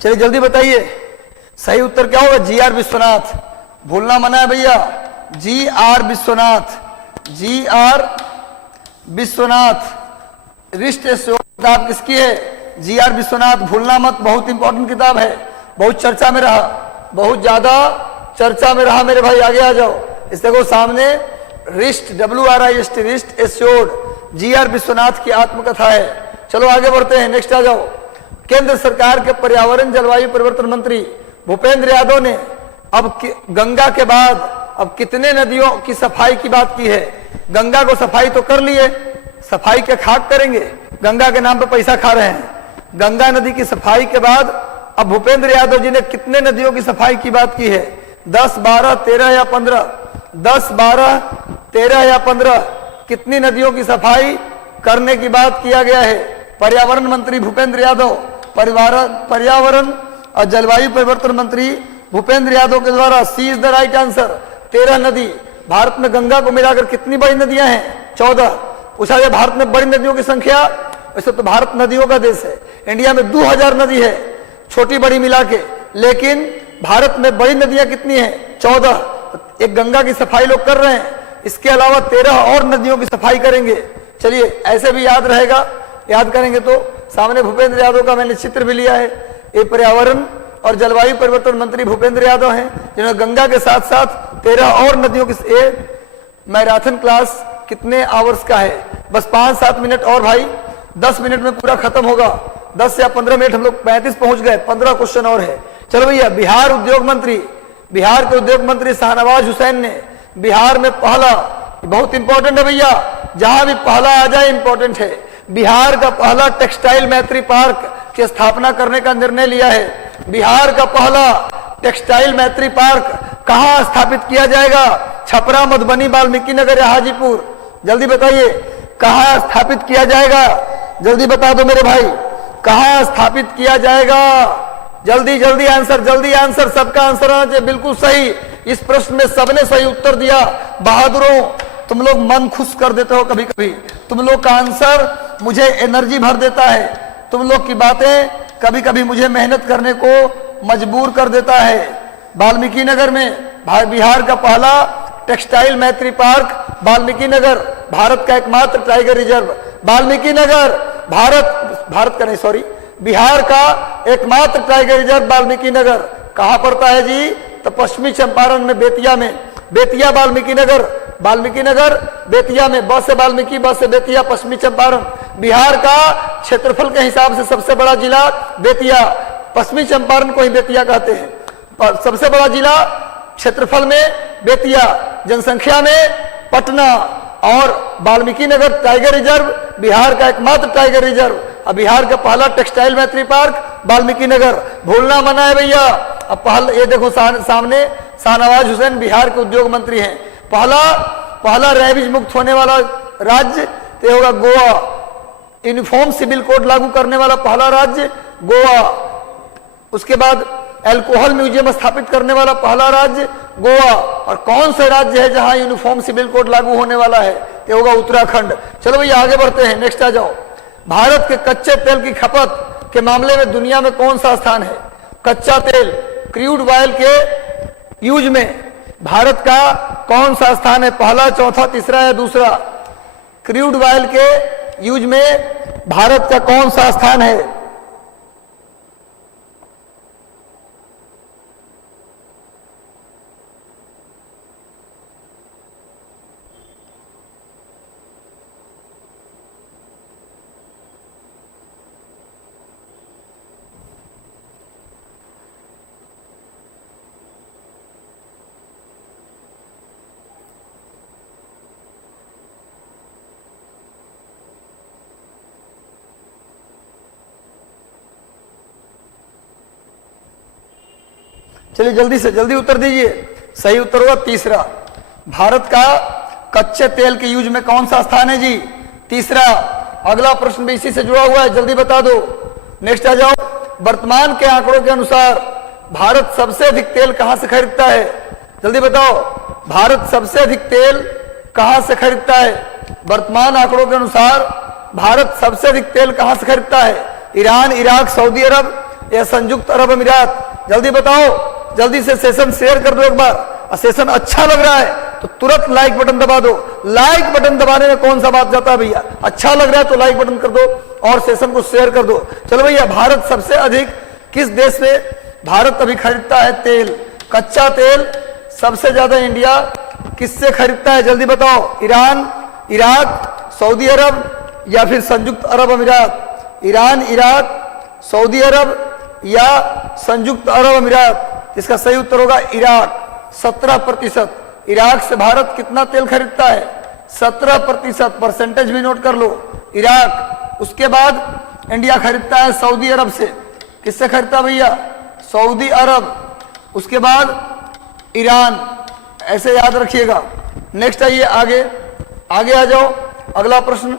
चलिए जल्दी बताइए, सही उत्तर क्या होगा? जीआर विश्वनाथ। भूलना मना है भैया, GR Viswanath, GR Viswanath. Wrist assured किताब किसकी है? जीआर विश्वनाथ। भूलना मत, बहुत इंपॉर्टेंट किताब है, बहुत चर्चा में रहा, बहुत ज्यादा चर्चा में रहा मेरे भाई। आगे आ जाओ, इस देखो सामने wrist, WRIST, wrist assured GR Viswanath की आत्मकथा है। चलो आगे बढ़ते हैं, नेक्स्ट आ जाओ। केंद्र सरकार के पर्यावरण जलवायु परिवर्तन मंत्री भूपेंद्र यादव ने अब गंगा के बाद अब कितने नदियों की सफाई की बात की है? गंगा को सफाई तो कर लिए, सफाई के खाक करेंगे? गंगा के नाम पर पैसा खा रहे हैं। गंगा नदी की सफाई के बाद अब भूपेंद्र यादव जी ने कितने नदियों की सफाई की बात की है? 10, 12, 13 या 15? 10, 12, 13 या 15 कितनी नदियों की सफाई करने की बात किया गया है? पर्यावरण मंत्री भूपेंद्र यादव, पर्यावरण और जलवायु परिवर्तन मंत्री भूपेंद्र यादव के द्वारा सी इज द राइट आंसर। 13 नदी। भारत में गंगा को मिलाकर कितनी बड़ी नदियां हैं? 14। पूछा जाए भारत में बड़ी नदियों की संख्या, वैसे तो भारत नदियों का देश है। इंडिया में 2000 नदी है छोटी बड़ी मिला के, लेकिन भारत में बड़ी नदियां कितनी हैं? 14। एक गंगा की सफाई लोग कर रहे हैं, इसके अलावा 13 और नदियों की सफाई करेंगे। चलिए ऐसे भी याद रहेगा, याद करेंगे तो। सामने भूपेंद्र यादव का मैंने चित्र भी लिया है। ये पर्यावरण और जलवायु परिवर्तन मंत्री भूपेंद्र यादव हैं, जिन्होंने गंगा के साथ साथ 13 और नदियों की। मैराथन क्लास कितने आवर्स का है? बस 5-7 मिनट और भाई, 10 मिनट में पूरा खत्म होगा। 10 या 15 मिनट, हम लोग 35 पहुंच गए, 15 क्वेश्चन और है। चलो भैया, बिहार उद्योग मंत्री, बिहार के उद्योग मंत्री शाहनवाज हुसैन ने बिहार में पहला, बहुत इंपॉर्टेंट है भैया, जहां भी पहला आ जाए इंपॉर्टेंट है, बिहार का पहला टेक्सटाइल मैत्री पार्क की स्थापना करने का निर्णय लिया है। बिहार का पहला टेक्सटाइल मैत्री पार्क कहां स्थापित किया जाएगा? छपरा, मधुबनी, वाल्मीकि नगर या हाजीपुर? जल्दी बताइए, कहां स्थापित किया जाएगा? जल्दी बता दो मेरे भाई, कहां स्थापित किया जाएगा? जल्दी जल्दी आंसर, जल्दी आंसर, सबका आंसर आना चाहिए बिल्कुल सही। इस प्रश्न में सबने सही उत्तर दिया। बहादुरों, तुम लोग मन खुश कर देते हो कभी कभी। तुम लोग का आंसर मुझे एनर्जी भर देता है। तुम लोग की बातें कभी कभी मुझे मेहनत करने को मजबूर कर देता है। वाल्मीकि नगर में बिहार का पहला टेक्सटाइल मैत्री पार्क वाल्मीकि नगर, भारत का एकमात्र टाइगर रिजर्व। वाल्मीकि नगर भारत का नहीं, सॉरी, बिहार का एकमात्र टाइगर रिजर्व वाल्मीकि नगर कहां पड़ता है जी? तो पश्चिमी चंपारण में बेतिया वाल्मीकि नगर, बेतिया में ब से वाल्मीकि, ब से बेतिया, पश्चिमी चंपारण। बिहार का क्षेत्रफल के हिसाब से सबसे बड़ा जिला बेतिया, पश्चिमी चंपारण को ही बेतिया कहते हैं। सबसे बड़ा जिला क्षेत्रफल में बेतिया, जनसंख्या में पटना, और वाल्मीकि नगर टाइगर रिजर्व बिहार का एकमात्र टाइगर रिजर्व, और बिहार का पहला टेक्सटाइल मैत्री पार्क वाल्मीकि नगर। भूलना मना है भैया। अब पहला ये देखो सामने शाहनवाज हुसैन बिहार के उद्योग मंत्री हैं। पहला रैबिज मुक्त होने वाला राज्य तो होगा गोवा। यूनिफॉर्म सिविल कोड लागू करने वाला पहला राज्य गोवा। उसके बाद अल्कोहल म्यूजियम स्थापित करने वाला पहला राज्य गोवा। और कौन सा राज्य है जहां यूनिफॉर्म सिविल कोड लागू होने वाला है? ये होगा उत्तराखंड। चलो भैया आगे बढ़ते हैं, नेक्स्ट आ जाओ। भारत के कच्चे तेल की खपत के मामले में दुनिया में कौन सा स्थान है? कच्चा तेल, क्रूड ऑयल के यूज में भारत का कौन सा स्थान है? पहला, चौथा, तीसरा या दूसरा? क्रूड ऑयल के यूज में भारत का कौन सा स्थान है? चलिए जल्दी से जल्दी उत्तर दीजिए। सही उत्तर होगा तीसरा। भारत का कच्चे तेल के यूज में कौन सा स्थान है जी? तीसरा। अगला प्रश्न भी इसी से जुड़ा हुआ है, जल्दी बता दो। नेक्स्ट आ जाओ। वर्तमान के आंकड़ों के अनुसार भारत सबसे अधिक तेल कहां से खरीदता है? जल्दी बताओ, भारत सबसे अधिक तेल कहां से खरीदता है? वर्तमान आंकड़ों के अनुसार भारत सबसे अधिक तेल कहां से खरीदता है? ईरान, इराक, सऊदी अरब या संयुक्त अरब अमीरात? जल्दी बताओ, जल्दी से सेशन शेयर कर दो एक बार। और सेशन अच्छा लग रहा है तो तुरंत लाइक बटन दबा दो। लाइक बटन दबाने में कौन सा बात जाता है भैया? अच्छा लग रहा है तो लाइक बटन कर दो और सेशन को शेयर कर दो। चलो भैया, भारत सबसे अधिक किस देश से भारत अभी खरीदता है तेल? कच्चा तेल सबसे ज्यादा इंडिया किससे खरीदता है? जल्दी बताओ। ईरान, इराक, सऊदी अरब या फिर संयुक्त अरब अमीरात? ईरान, इराक, सऊदी अरब या संयुक्त अरब अमीरात? इसका सही उत्तर होगा इराक। 17%। इराक से भारत कितना तेल खरीदता है? 17%। परसेंटेज भी नोट कर लो। इराक। उसके बाद इंडिया खरीदता है सऊदी अरब से। किससे खरीदता भैया? सऊदी अरब। उसके बाद ईरान। ऐसे याद रखिएगा। नेक्स्ट आइए आगे आ जाओ। अगला प्रश्न,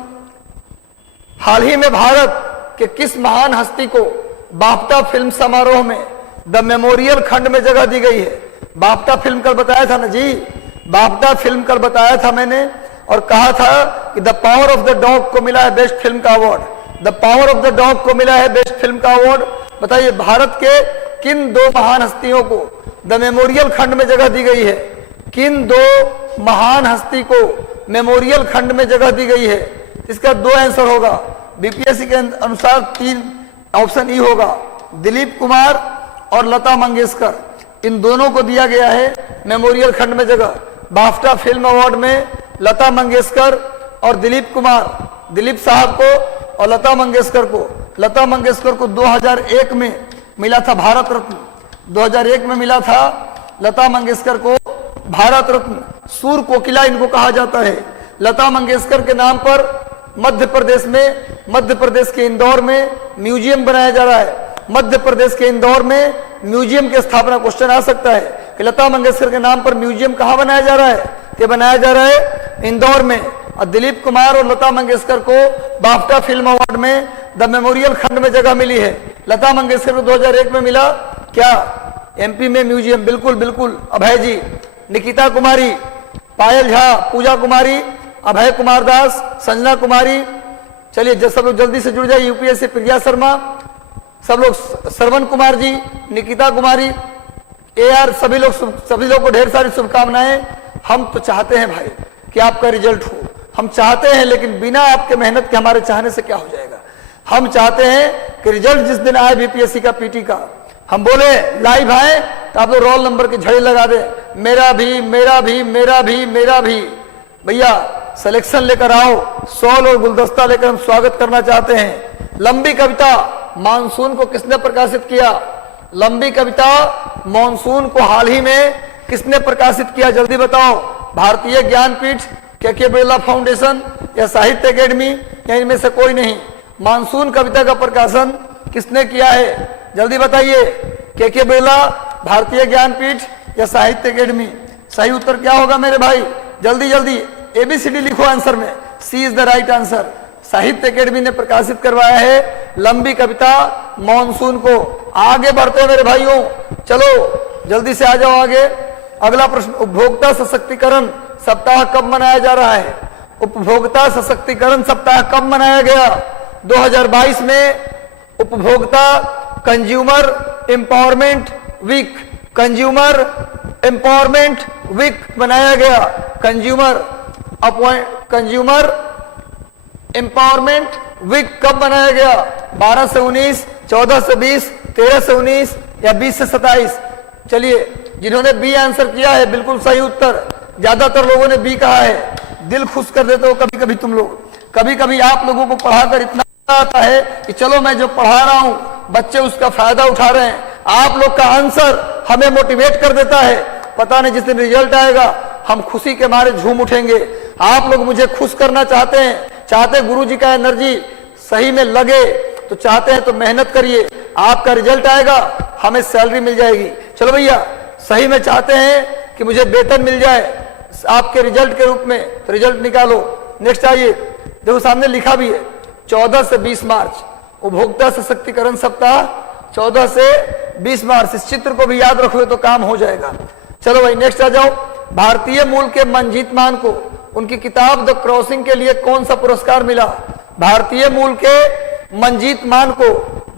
हाल ही में भारत के किस महान हस्ती को बाफ्टा फिल्म समारोह में द मेमोरियल खंड में जगह दी गई है? बाफ्टा फिल्म कल बताया था ना जी, बाफ्टा फिल्म कल बताया था मैंने और कहा था कि the power of the dog को मिला है बेस्ट फिल्म का award. The power of the dog को मिला है बेस्ट फिल्म का अवार्ड। बताइए भारत के किन दो महान हस्तियों को द मेमोरियल खंड में जगह दी गई है? किन दो महान हस्ती को मेमोरियल खंड में जगह दी गई है? इसका दो आंसर होगा। बीपीएससी के अनुसार 3 ऑप्शन ई होगा, दिलीप कुमार और लता मंगेशकर। इन दोनों को दिया गया है मेमोरियल खंड में जगह। बाफ्टा फिल्म अवार्ड में लता मंगेशकर और दिलीप कुमार, दिलीप साहब को और लता मंगेशकर को। लता मंगेशकर को 2001 में मिला था भारत रत्न। 2001 में मिला था लता मंगेशकर को भारत रत्न। सूर कोकिला इनको कहा जाता है। लता मंगेशकर के नाम पर मध्य प्रदेश के इंदौर में म्यूजियम बनाया जा रहा है। मध्य प्रदेश के इंदौर में म्यूजियम की स्थापना। क्वेश्चन आ सकता है कि लता मंगेशकर के नाम पर म्यूजियम कहां बनाया जा रहा है? ये बनाया जा रहा है इंदौर में। और दिलीप कुमार और लता मंगेशकर को बाफ्टा फिल्म अवार्ड में द मेमोरियल खंड में जगह मिली है। लता मंगेशकर को 2001 में मिला क्या? एमपी में म्यूजियम। बिल्कुल बिल्कुल। अभय जी, निकिता कुमारी, पायल झा, पूजा कुमारी, अभय कुमार दास, संजना कुमारी। चलिए सब लोग जल्दी से जुड़ जाइए। यूपीएससी प्रिया शर्मा, सब लोग, श्रवण कुमार जी, निकिता कुमारी, एआर, सभी लोग को ढेर सारी शुभकामनाएं। हम तो चाहते हैं भाई कि आपका रिजल्ट हो, हम चाहते हैं, लेकिन बिना आपके मेहनत के हमारे चाहने से क्या हो जाएगा। हम चाहते हैं कि रिजल्ट जिस दिन आए बीपीएससी का, पीटी का, हम बोले लाइव आए तो आप लोग रोल नंबर की झड़ी लगा दें, मेरा भी मेरा भी मेरा भी मेरा भी। भैया सिलेक्शन लेकर आओ, शॉल और गुलदस्ता लेकर हम स्वागत करना चाहते हैं। लंबी कविता मानसून को किसने प्रकाशित किया? लंबी कविता मानसून को हाल ही में किसने प्रकाशित किया? जल्दी बताओ। भारतीय ज्ञानपीठ, के बिरला फाउंडेशन या साहित्य अकेडमी या इनमें से कोई नहीं? मानसून कविता का प्रकाशन किसने किया है? जल्दी बताइए। के बिरला, भारतीय ज्ञानपीठ या साहित्य अकेडमी? सही उत्तर क्या होगा मेरे भाई? जल्दी जल्दी एबीसीडी लिखो आंसर में। सी इज द राइट आंसर। साहित्य अकेडमी ने प्रकाशित करवाया है लंबी कविता मानसून को। आगे बढ़ते हैं मेरे भाइयों, चलो जल्दी से आ जाओ आगे। अगला प्रश्न, उपभोक्ता सशक्तिकरण सप्ताह कब मनाया जा रहा है? उपभोक्ता सशक्तिकरण सप्ताह कब मनाया गया? 2022 में उपभोक्ता consumer empowerment week, consumer empowerment week मनाया गया। कंज्यूमर एम्पावरमेंट वीक कब मनाया गया? 12 से 19, 14 से 20, 13 से 19 या 20 से 27? चलिए, जिन्होंने बी आंसर किया है बिल्कुल सही उत्तर। ज्यादातर लोगों ने बी कहा है। दिल खुश कर देते हो कभी कभी तुम लोग। कभी कभी आप लोगों को पढ़ाकर इतना आता है कि चलो मैं जो पढ़ा रहा हूं बच्चे उसका फायदा उठा रहे हैं। आप लोग का आंसर हमें मोटिवेट कर देता है। पता नहीं जिस दिन रिजल्ट आएगा हम खुशी के मारे झूम उठेंगे। आप लोग मुझे खुश करना चाहते हैं, चाहते गुरु जी का एनर्जी सही में लगे तो चाहते हैं तो मेहनत करिए। आपका रिजल्ट आएगा, हमें सैलरी मिल जाएगी। चलो भैया, सही में चाहते हैं कि मुझे वेतन मिल जाए आपके रिजल्ट के रूप में, तो रिजल्ट निकालो। नेक्स्ट आइए, देखो सामने लिखा भी है 14 से 20 मार्च उपभोक्ता सशक्तिकरण सप्ताह। 14 से 20 मार्च, इस चित्र को भी याद रखोगे तो काम हो जाएगा। चलो भाई नेक्स्ट आ जाओ। भारतीय मूल के मंजीत मान को उनकी किताब द क्रॉसिंग के लिए कौन सा पुरस्कार मिला? भारतीय मूल के मंजीत मान को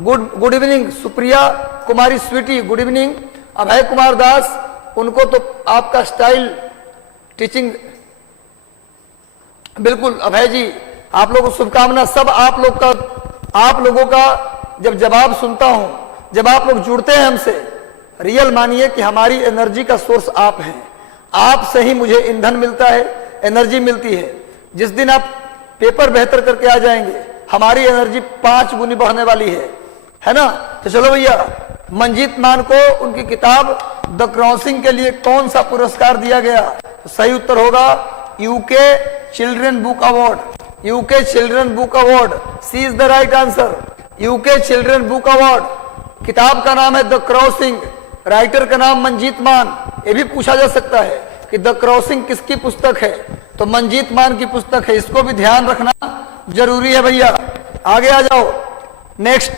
गुड इवनिंग सुप्रिया कुमारी स्वीटी, गुड इवनिंग। अभय कुमार दास, उनको तो आपका स्टाइल टीचिंग, बिल्कुल अभय जी, आप लोगों को शुभकामना। सब आप लोगों का जब जवाब सुनता हूं, जब आप लोग जुड़ते हैं हमसे, रियल मानिए कि हमारी एनर्जी का सोर्स आप हैं। आपसे ही मुझे ईंधन मिलता है, एनर्जी मिलती है। जिस दिन आप पेपर बेहतर करके आ जाएंगे हमारी एनर्जी 5 गुनी बढ़ने वाली है ना? तो चलो भैया, मंजीत मान को उनकी किताब द क्रॉसिंग के लिए कौन सा पुरस्कार दिया गया? तो सही उत्तर होगा UK children book award. UK children book award, C is the right answer. UK children book award. किताब का नाम है द क्रॉसिंग, राइटर का नाम मंजीत मान। ये भी पूछा जा सकता है कि द क्रॉसिंग किसकी पुस्तक है? तो मंजीत मान की पुस्तक है। इसको भी ध्यान रखना जरूरी है भैया। आगे आ जाओ नेक्स्ट।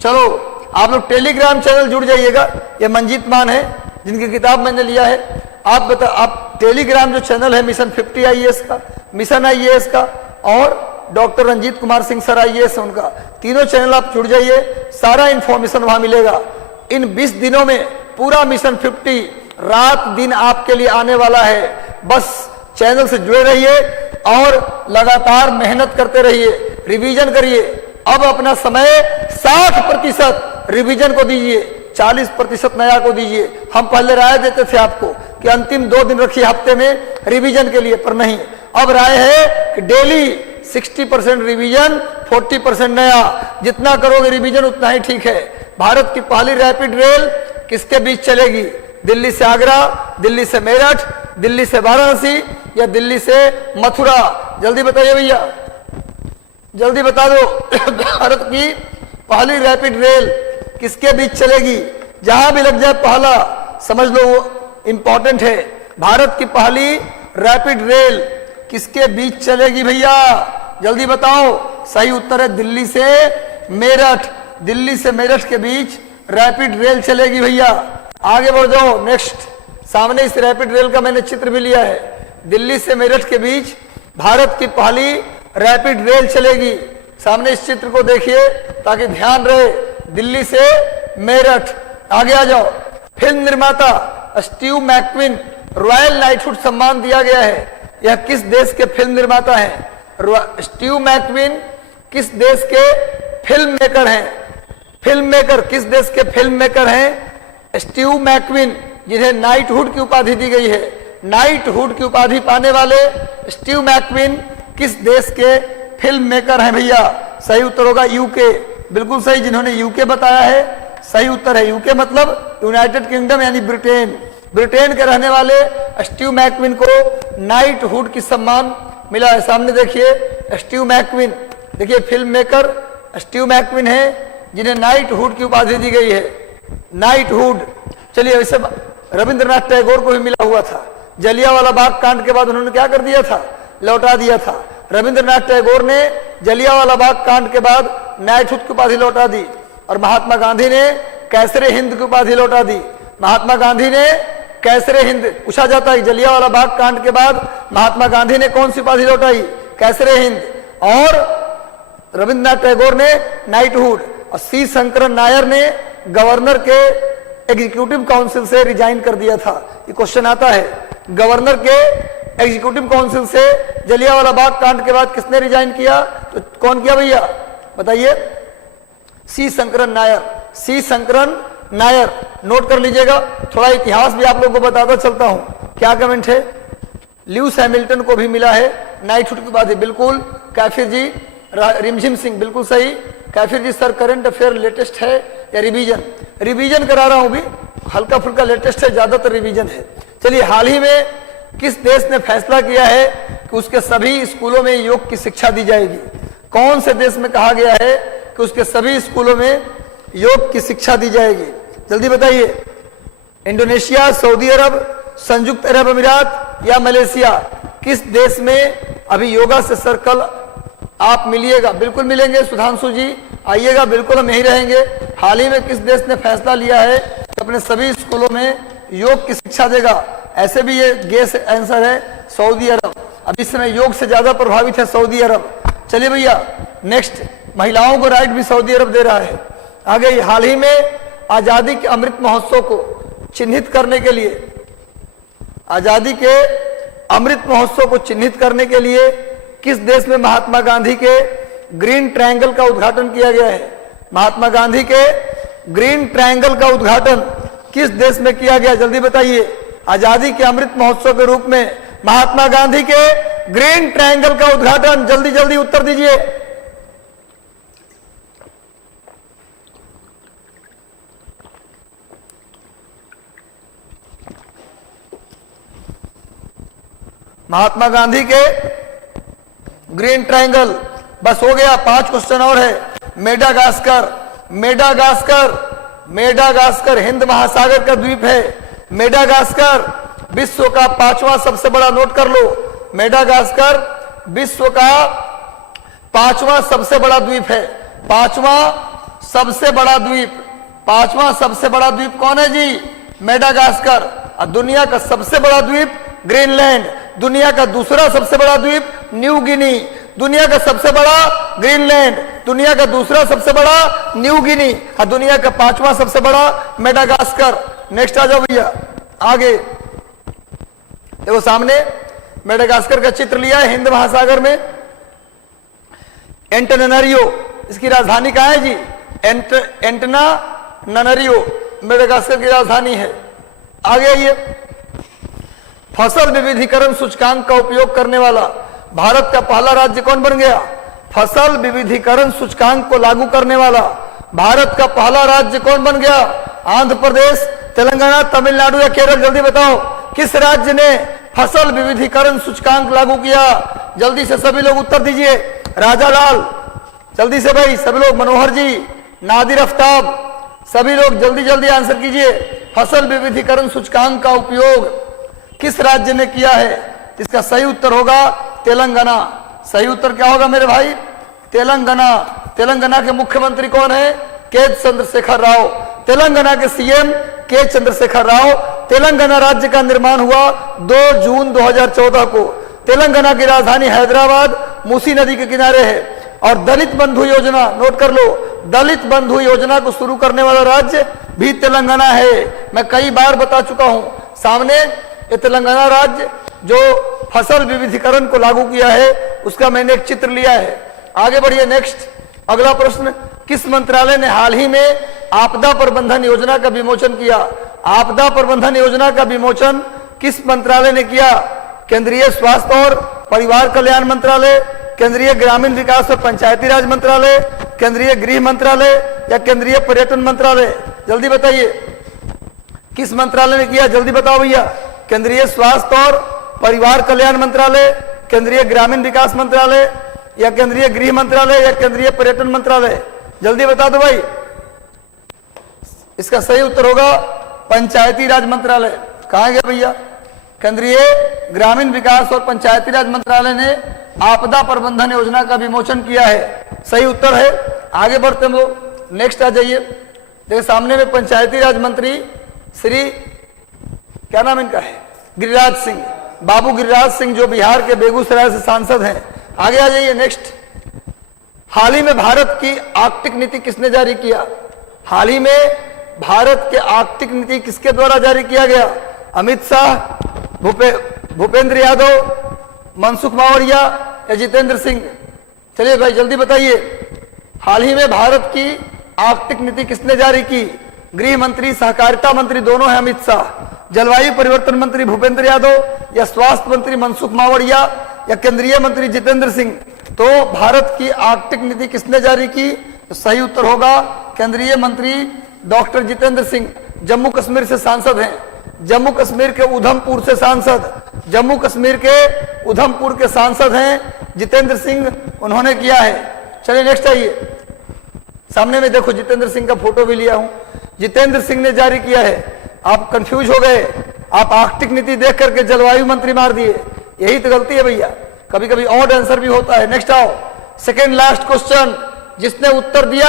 चलो आप लोग टेलीग्राम चैनल जुड़ जाइएगा। ये मंजीत मान है जिनकी किताब मैंने लिया है। आप टेलीग्राम जो चैनल है मिशन 50 IAS का, मिशन IAS का और doctor Ranjit Kumar Singh sir IAS है उनका, तीनों चैनल आप जुड़ जाइए, सारा इंफॉर्मेशन वहां मिलेगा। इन 20 दिनों में पूरा मिशन 50 रात दिन आपके लिए आने वाला है। बस चैनल से जुड़े रहिए और लगातार मेहनत करते रहिए, रिवीजन करिए। अब अपना समय 60% रिवीजन को दीजिए, 40% नया को दीजिए। हम पहले राय देते थे आपको कि अंतिम 2 दिन रखिए हफ्ते में रिवीजन के लिए, पर नहीं, अब राय है कि डेली 60% रिवीजन, 40% नया। जितना करोगे रिवीजन उतना ही ठीक है। भारत की पहली रैपिड रेल किसके बीच चलेगी? दिल्ली से आगरा, दिल्ली से मेरठ, दिल्ली से वाराणसी या दिल्ली से मथुरा? जल्दी बताइए भैया, जल्दी बता दो। भारत की पहली रैपिड रेल किसके बीच चलेगी? जहां भी लग जाए पहला समझ लो इंपॉर्टेंट है। भारत की पहली रैपिड रेल किसके बीच चलेगी भैया? जल्दी बताओ। सही उत्तर है दिल्ली से मेरठ। दिल्ली से मेरठ के बीच रैपिड रेल चलेगी भैया। आगे बढ़ जाओ नेक्स्ट। सामने इस रैपिड रेल का मैंने चित्र भी लिया है। दिल्ली से मेरठ के बीच भारत की पहली रैपिड रेल चलेगी। सामने इस चित्र को देखिए ताकि ध्यान रहे। दिल्ली से मेरठ। आगे आ जाओ। फिल्म निर्माता स्टीव मैकक्विन रॉयल नाइटहुड सम्मान दिया गया है। यह किस देश के फिल्म निर्माता हैं? स्टीव मैकक्विन किस देश के फिल्म मेकर हैं? फिल्म मेकर किस देश के फिल्म मेकर हैं? स्टीव मैकविन, जिन्हें नाइटहुड की उपाधि दी गई है। नाइटहुड की उपाधि पाने वाले स्टीव मैकविन किस देश के फिल्म मेकर हैं भैया? सही उत्तर होगा यूके। बिल्कुल सही, जिन्होंने यूके बताया है सही उत्तर है यूके, मतलब यूनाइटेड किंगडम यानी ब्रिटेन। ब्रिटेन के रहने वाले स्टीव मैकविन को नाइटहुड की सम्मान मिला है। सामने देखिए स्टीव मैकविन, देखिए फिल्म मेकर स्टीव मैकविन है जिन्हें नाइटहुड की उपाधि दी गई है। नाइटहुड। चलिए, वैसे रविंद्रनाथ टैगोर को भी मिला हुआ था। जलियांवाला बाग कांड के बाद उन्होंने क्या कर दिया था? लौटा दिया था। रविंद्रनाथ टैगोर ने जलियांवाला बाग कांड के बाद नाइटहुड की उपाधि लौटा दी, और महात्मा गांधी ने कैसरे हिंद की उपाधि लौटा दी। महात्मा गांधी ने कैसरे हिंद, पूछा जाता है जलियांवाला बाग कांड के बाद महात्मा गांधी ने कौन सी उपाधि लौटाई? कैसरे हिंद। और रविंद्रनाथ टैगोर ने नाइटहुड, और सी शंकरन नायर ने गवर्नर के एग्जीक्यूटिव काउंसिल से रिजाइन कर दिया था। ये क्वेश्चन आता है, गवर्नर के एग्जीक्यूटिव काउंसिल से जलियांवाला बाग कांड के बाद किसने रिजाइन किया? तो कौन किया भैया, बताइए? सी शंकरन नायर। सी शंकरन नायर, नोट कर लीजिएगा। थोड़ा इतिहास भी आप लोगों को बताता चलता हूं। क्या कमेंट है? ल्यूइस हैमिल्टन को भी मिला है नाइटहुड की उपाधि। बिल्कुल कैफिर जी, रिमझिम सिंह, बिल्कुल सही। कैफिर जी, सर करंट अफेयर लेटेस्ट है या रिवीजन? रिवीजन करा रहा हूं भी, हल्का फुल्का लेटेस्ट है, ज्यादातर रिवीजन है। चलिए, हाल ही में किस देश ने फैसला किया है कि उसके सभी स्कूलों में योग की शिक्षा दी जाएगी? कौन से देश में कहा गया है कि उसके सभी स्कूलों में योग की शिक्षा दी जाएगी? जल्दी बताइए। इंडोनेशिया, सऊदी अरब, संयुक्त अरब अमीरात या मलेशिया? किस देश में अभी योगा से सर्कल आप मिलिएगा? बिल्कुल मिलेंगे सुधांशु जी, आइएगा, बिल्कुल हम यहीं रहेंगे। हाल ही में किस देश ने फैसला लिया है कि अपने सभी स्कूलों में योग की शिक्षा देगा? ऐसे भी ये गेस आंसर है सऊदी अरब। अब इस समय योग से ज्यादा प्रभावित है सऊदी अरब। चलिए भैया नेक्स्ट, महिलाओं को राइट भी सऊदी अरब दे रहा है। आगे, हाल ही में आजादी के अमृत महोत्सव को चिन्हित करने के लिए, आजादी के अमृत महोत्सव को चिन्हित करने के लिए किस देश में महात्मा गांधी के ग्रीन ट्रायंगल का उद्घाटन किया गया है? महात्मा गांधी के ग्रीन ट्रायंगल का उद्घाटन किस देश में किया गया? जल्दी बताइए। आजादी के अमृत महोत्सव के रूप में महात्मा गांधी के ग्रीन ट्रायंगल का उद्घाटन, जल्दी जल्दी उत्तर दीजिए। महात्मा गांधी के ग्रीन ट्रायंगल। बस हो गया, 5 क्वेश्चन और है। मेडागास्कर, मेडागास्कर, मेडागास्कर हिंद महासागर का द्वीप है। मेडागास्कर विश्व का 5वां सबसे बड़ा, नोट कर लो, मेडागास्कर विश्व का 5वां सबसे बड़ा द्वीप है। 5वां सबसे बड़ा द्वीप, 5वां सबसे बड़ा द्वीप कौन है जी? मेडागास्कर। और दुनिया का सबसे बड़ा द्वीप ग्रीनलैंड। दुनिया का दूसरा सबसे बड़ा द्वीप न्यू गिनी। दुनिया का सबसे बड़ा ग्रीनलैंड, दुनिया का दूसरा सबसे बड़ा न्यू गिनी, और दुनिया का 5वां सबसे बड़ा मेडागास्कर। नेक्स्ट आ जाओ भैया आगे। देखो सामने मेडागास्कर का चित्र लिया है हिंद महासागर में। एंटनानारियो, इसकी राजधानी कहाँ है जी? एंटनानारियो मेडागास्कर की राजधानी है। आगे आइए। फसल विविधीकरण सूचकांक का उपयोग करने वाला भारत का पहला राज्य कौन बन गया? फसल विविधीकरण सूचकांक को लागू करने वाला भारत का पहला राज्य कौन बन गया? आंध्र प्रदेश, तेलंगाना, तमिलनाडु या केरल? जल्दी बताओ किस राज्य ने फसल विविधीकरण सूचकांक लागू किया? जल्दी से सभी लोग उत्तर दीजिए। राजा लाल, जल्दी से भाई सभी लोग, मनोहर जी, नादिर आफ्ताब, सभी लोग जल्दी जल्दी आंसर कीजिए। फसल विविधीकरण सूचकांक का उपयोग किस राज्य ने किया है? इसका सही उत्तर होगा तेलंगाना। सही उत्तर क्या होगा मेरे भाई? तेलंगाना। तेलंगाना के मुख्यमंत्री कौन है? के चंद्रशेखर राव। तेलंगाना के सीएम के चंद्रशेखर राव। तेलंगाना राज्य का निर्माण हुआ 2 जून 2014 को। तेलंगाना की राजधानी हैदराबाद मूसी नदी के किनारे है। और दलित बंधु योजना, नोट कर लो, दलित बंधु योजना को शुरू करने वाला राज्य भी तेलंगाना है। मैं कई बार बता चुका हूं सामने, ये तेलंगाना राज्य जो फसल विविधीकरण को लागू किया है उसका मैंने एक चित्र लिया है। आगे बढ़िए नेक्स्ट, अगला प्रश्न। किस मंत्रालय ने हाल ही में आपदा प्रबंधन योजना का विमोचन किया। आपदा प्रबंधन योजना का विमोचन किस मंत्रालय ने किया? केंद्रीय स्वास्थ्य और परिवार कल्याण मंत्रालय, केंद्रीय ग्रामीण विकास और पंचायती राज मंत्रालय, केंद्रीय गृह मंत्रालय या केंद्रीय पर्यटन मंत्रालय? जल्दी बताइए, किस मंत्रालय ने किया? जल्दी बताओ भैया। केंद्रीय स्वास्थ्य और परिवार कल्याण मंत्रालय, केंद्रीय ग्रामीण विकास मंत्रालय या केंद्रीय गृह मंत्रालय या केंद्रीय पर्यटन मंत्रालय? जल्दी बता दो भाई। इसका सही उत्तर होगा पंचायती राज मंत्रालय। कहां गया भैया? केंद्रीय ग्रामीण विकास और पंचायती राज मंत्रालय ने आपदा प्रबंधन योजना का विमोचन किया है। सही उत्तर है। आगे बढ़ते हम लोग, नेक्स्ट आ जाइए। देखिए सामने में पंचायती राज मंत्री श्री, क्या नाम इनका है? गिरिराज सिंह, बाबू गिरिराज सिंह, जो बिहार के बेगूसराय से सांसद हैं। आगे आ जाइए नेक्स्ट। हाल ही में भारत की आर्कटिक नीति किसने जारी किया? हाल ही में भारत के आर्कटिक नीति किसके द्वारा जारी किया गया? अमित शाह, भूपेंद्र यादव, मनसुख मावड़िया या जितेंद्र सिंह? चलिए भाई जल्दी बताइए। हाल ही में भारत की आर्कटिक नीति किसने जारी की? गृह मंत्री, सहकारिता मंत्री दोनों हैं अमित शाह, जलवायु परिवर्तन मंत्री भूपेंद्र यादव या स्वास्थ्य मंत्री मनसुख मावड़िया या केंद्रीय मंत्री जितेंद्र सिंह? तो भारत की आर्कटिक नीति किसने जारी की? तो सही उत्तर होगा केंद्रीय मंत्री डॉक्टर जितेंद्र सिंह, जम्मू कश्मीर से सांसद हैं। जम्मू कश्मीर के उधमपुर से सांसद, जम्मू कश्मीर के उधमपुर के सांसद हैं जितेंद्र सिंह, उन्होंने किया है। चलिए नेक्स्ट आइए। सामने में देखो जितेंद्र सिंह का फोटो भी लिया हूं। जितेंद्र सिंह ने जारी किया है। आप कंफ्यूज हो गए, आप आर्कटिक नीति देख करके जलवायु मंत्री मार दिए। यही तो गलती है भैया, कभी कभी ऑड आंसर भी होता है। नेक्स्ट आओ, सेकेंड लास्ट क्वेश्चन। जिसने उत्तर दिया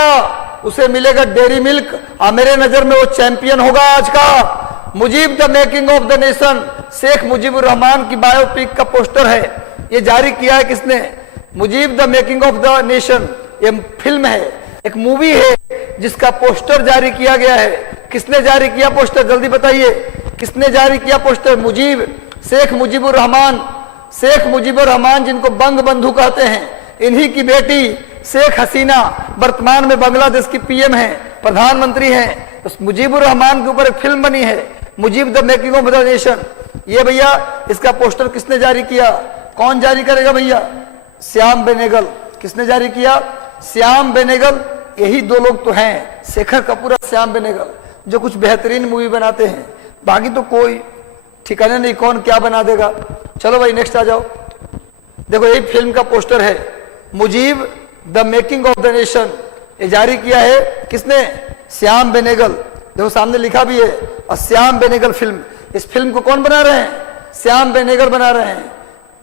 उसे मिलेगा डेयरी मिल्क, और मेरे नजर में वो चैंपियन होगा आज का। Mujib the making of the nation, Sheikh Mujibur Rahman की बायोपिक का पोस्टर है। ये जारी किया है किसने? Mujib the making of the nation, ये फिल्म है, एक मूवी है जिसका पोस्टर जारी किया गया है। किसने जारी किया पोस्टर? जल्दी बताइए, किसने जारी किया पोस्टर? मुजीब, शेख मुजीबुर रहमान। शेख मुजीबुर रहमान जिनको बंग बंधु कहते हैं, इन्हीं की बेटी शेख हसीना वर्तमान में बांग्लादेश की पीएम है, प्रधानमंत्री हैं। तो मुजीबुर रहमान के ऊपर एक फिल्म बनी है, Mujib the making of the nation. ये भैया इसका पोस्टर किसने जारी किया? कौन जारी करेगा भैया? श्याम बेनेगल। किसने जारी किया? श्याम बेनेगल। यही दो लोग तो हैं, शेखर कपूर और श्याम बेनेगल, जो कुछ बेहतरीन मूवी बनाते हैं। बाकी तो कोई ठिकाने नहीं कौन क्या बना देगा। चलो भाई नेक्स्ट आ जाओ। देखो यही फिल्म का पोस्टर है, Mujib the making of the nation. ये जारी किया है किसने? श्याम बेनेगल। देखो सामने लिखा भी है, और श्याम बेनेगल फिल्म। इस फिल्म को कौन बना रहे हैं? श्याम बेनेगल बना रहे हैं।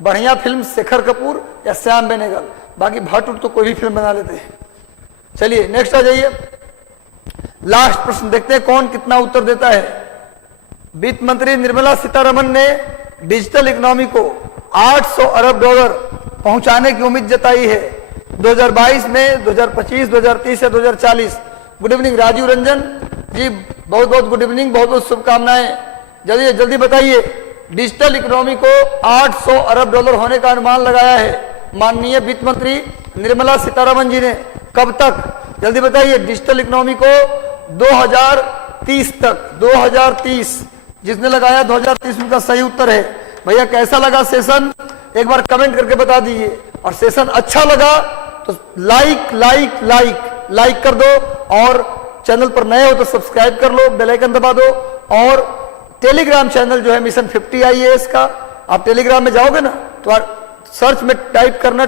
बढ़िया फिल्म शेखर कपूर या श्याम बेनेगल, बाकी भट्ट उठ तो कोई भी फिल्म बना लेते हैं। चलिए नेक्स्ट आ जाइए। लास्ट प्रश्न देखते हैं कौन कितना उत्तर देता है। वित्त मंत्री निर्मला सीतारमण ने डिजिटल इकोनॉमी को 800 अरब डॉलर पहुंचाने की उम्मीद जताई है 2022 में, 2025, 2030 या 2040। गुड इवनिंग राजीव रंजन जी, बहुत बहुत गुड इवनिंग, बहुत बहुत शुभकामनाएं। जल्दी जल्दी बताइए, डिजिटल इकोनॉमी को 800 अरब डॉलर होने का अनुमान लगाया है माननीय वित्त मंत्री निर्मला सीतारमण जी ने। कब तक? जल्दी बताइए। डिजिटल इकोनॉमी को 2030 तक, 2030। जिसने लगाया 2030 उनका सही उत्तर है। भैया कैसा लगा सेशन? एक बार कमेंट करके बता दीजिए। और सेशन अच्छा लगा तो लाइक लाइक लाइक लाइक कर दो, और चैनल पर नए हो तो सब्सक्राइब कर लो, बेल आइकन दबा दो। और टेलीग्राम चैनल जो है मिशन 50 IAS का, आप टेलीग्राम में जाओगे ना तो सर्च में टाइप करना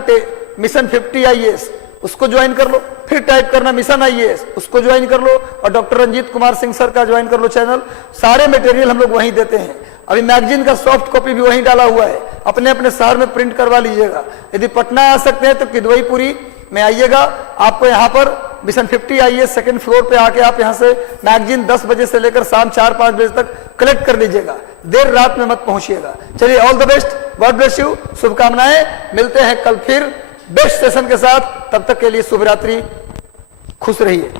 मिशन 50 IAS, उसको ज्वाइन कर लो। फिर टाइप करना मिशन IAS, उसको ज्वाइन कर लो। और डॉक्टर रंजीत कुमार सिंह सर का ज्वाइन कर लो चैनल। सारे मटेरियल हम लोग वहीं देते हैं। अभी मैगजीन का सॉफ्ट कॉपी भी वहीं डाला हुआ है, अपने अपने शहर में प्रिंट करवा लीजिएगा। यदि पटना आ सकते हैं तो किदवईपुरी में आइएगा। आपको यहाँ पर मिशन 50 IAS सेकंड फ्लोर पे आके आप यहाँ से मैगजीन 10 बजे से लेकर शाम 4-5 बजे तक कलेक्ट कर लीजिएगा। देर रात में मत पहुंचिएगा। चलिए all the best, God bless you, शुभकामनाएं। मिलते हैं कल फिर बेस्ट सेशन के साथ। तब तक के लिए शुभ रात्रि, खुश रहिए।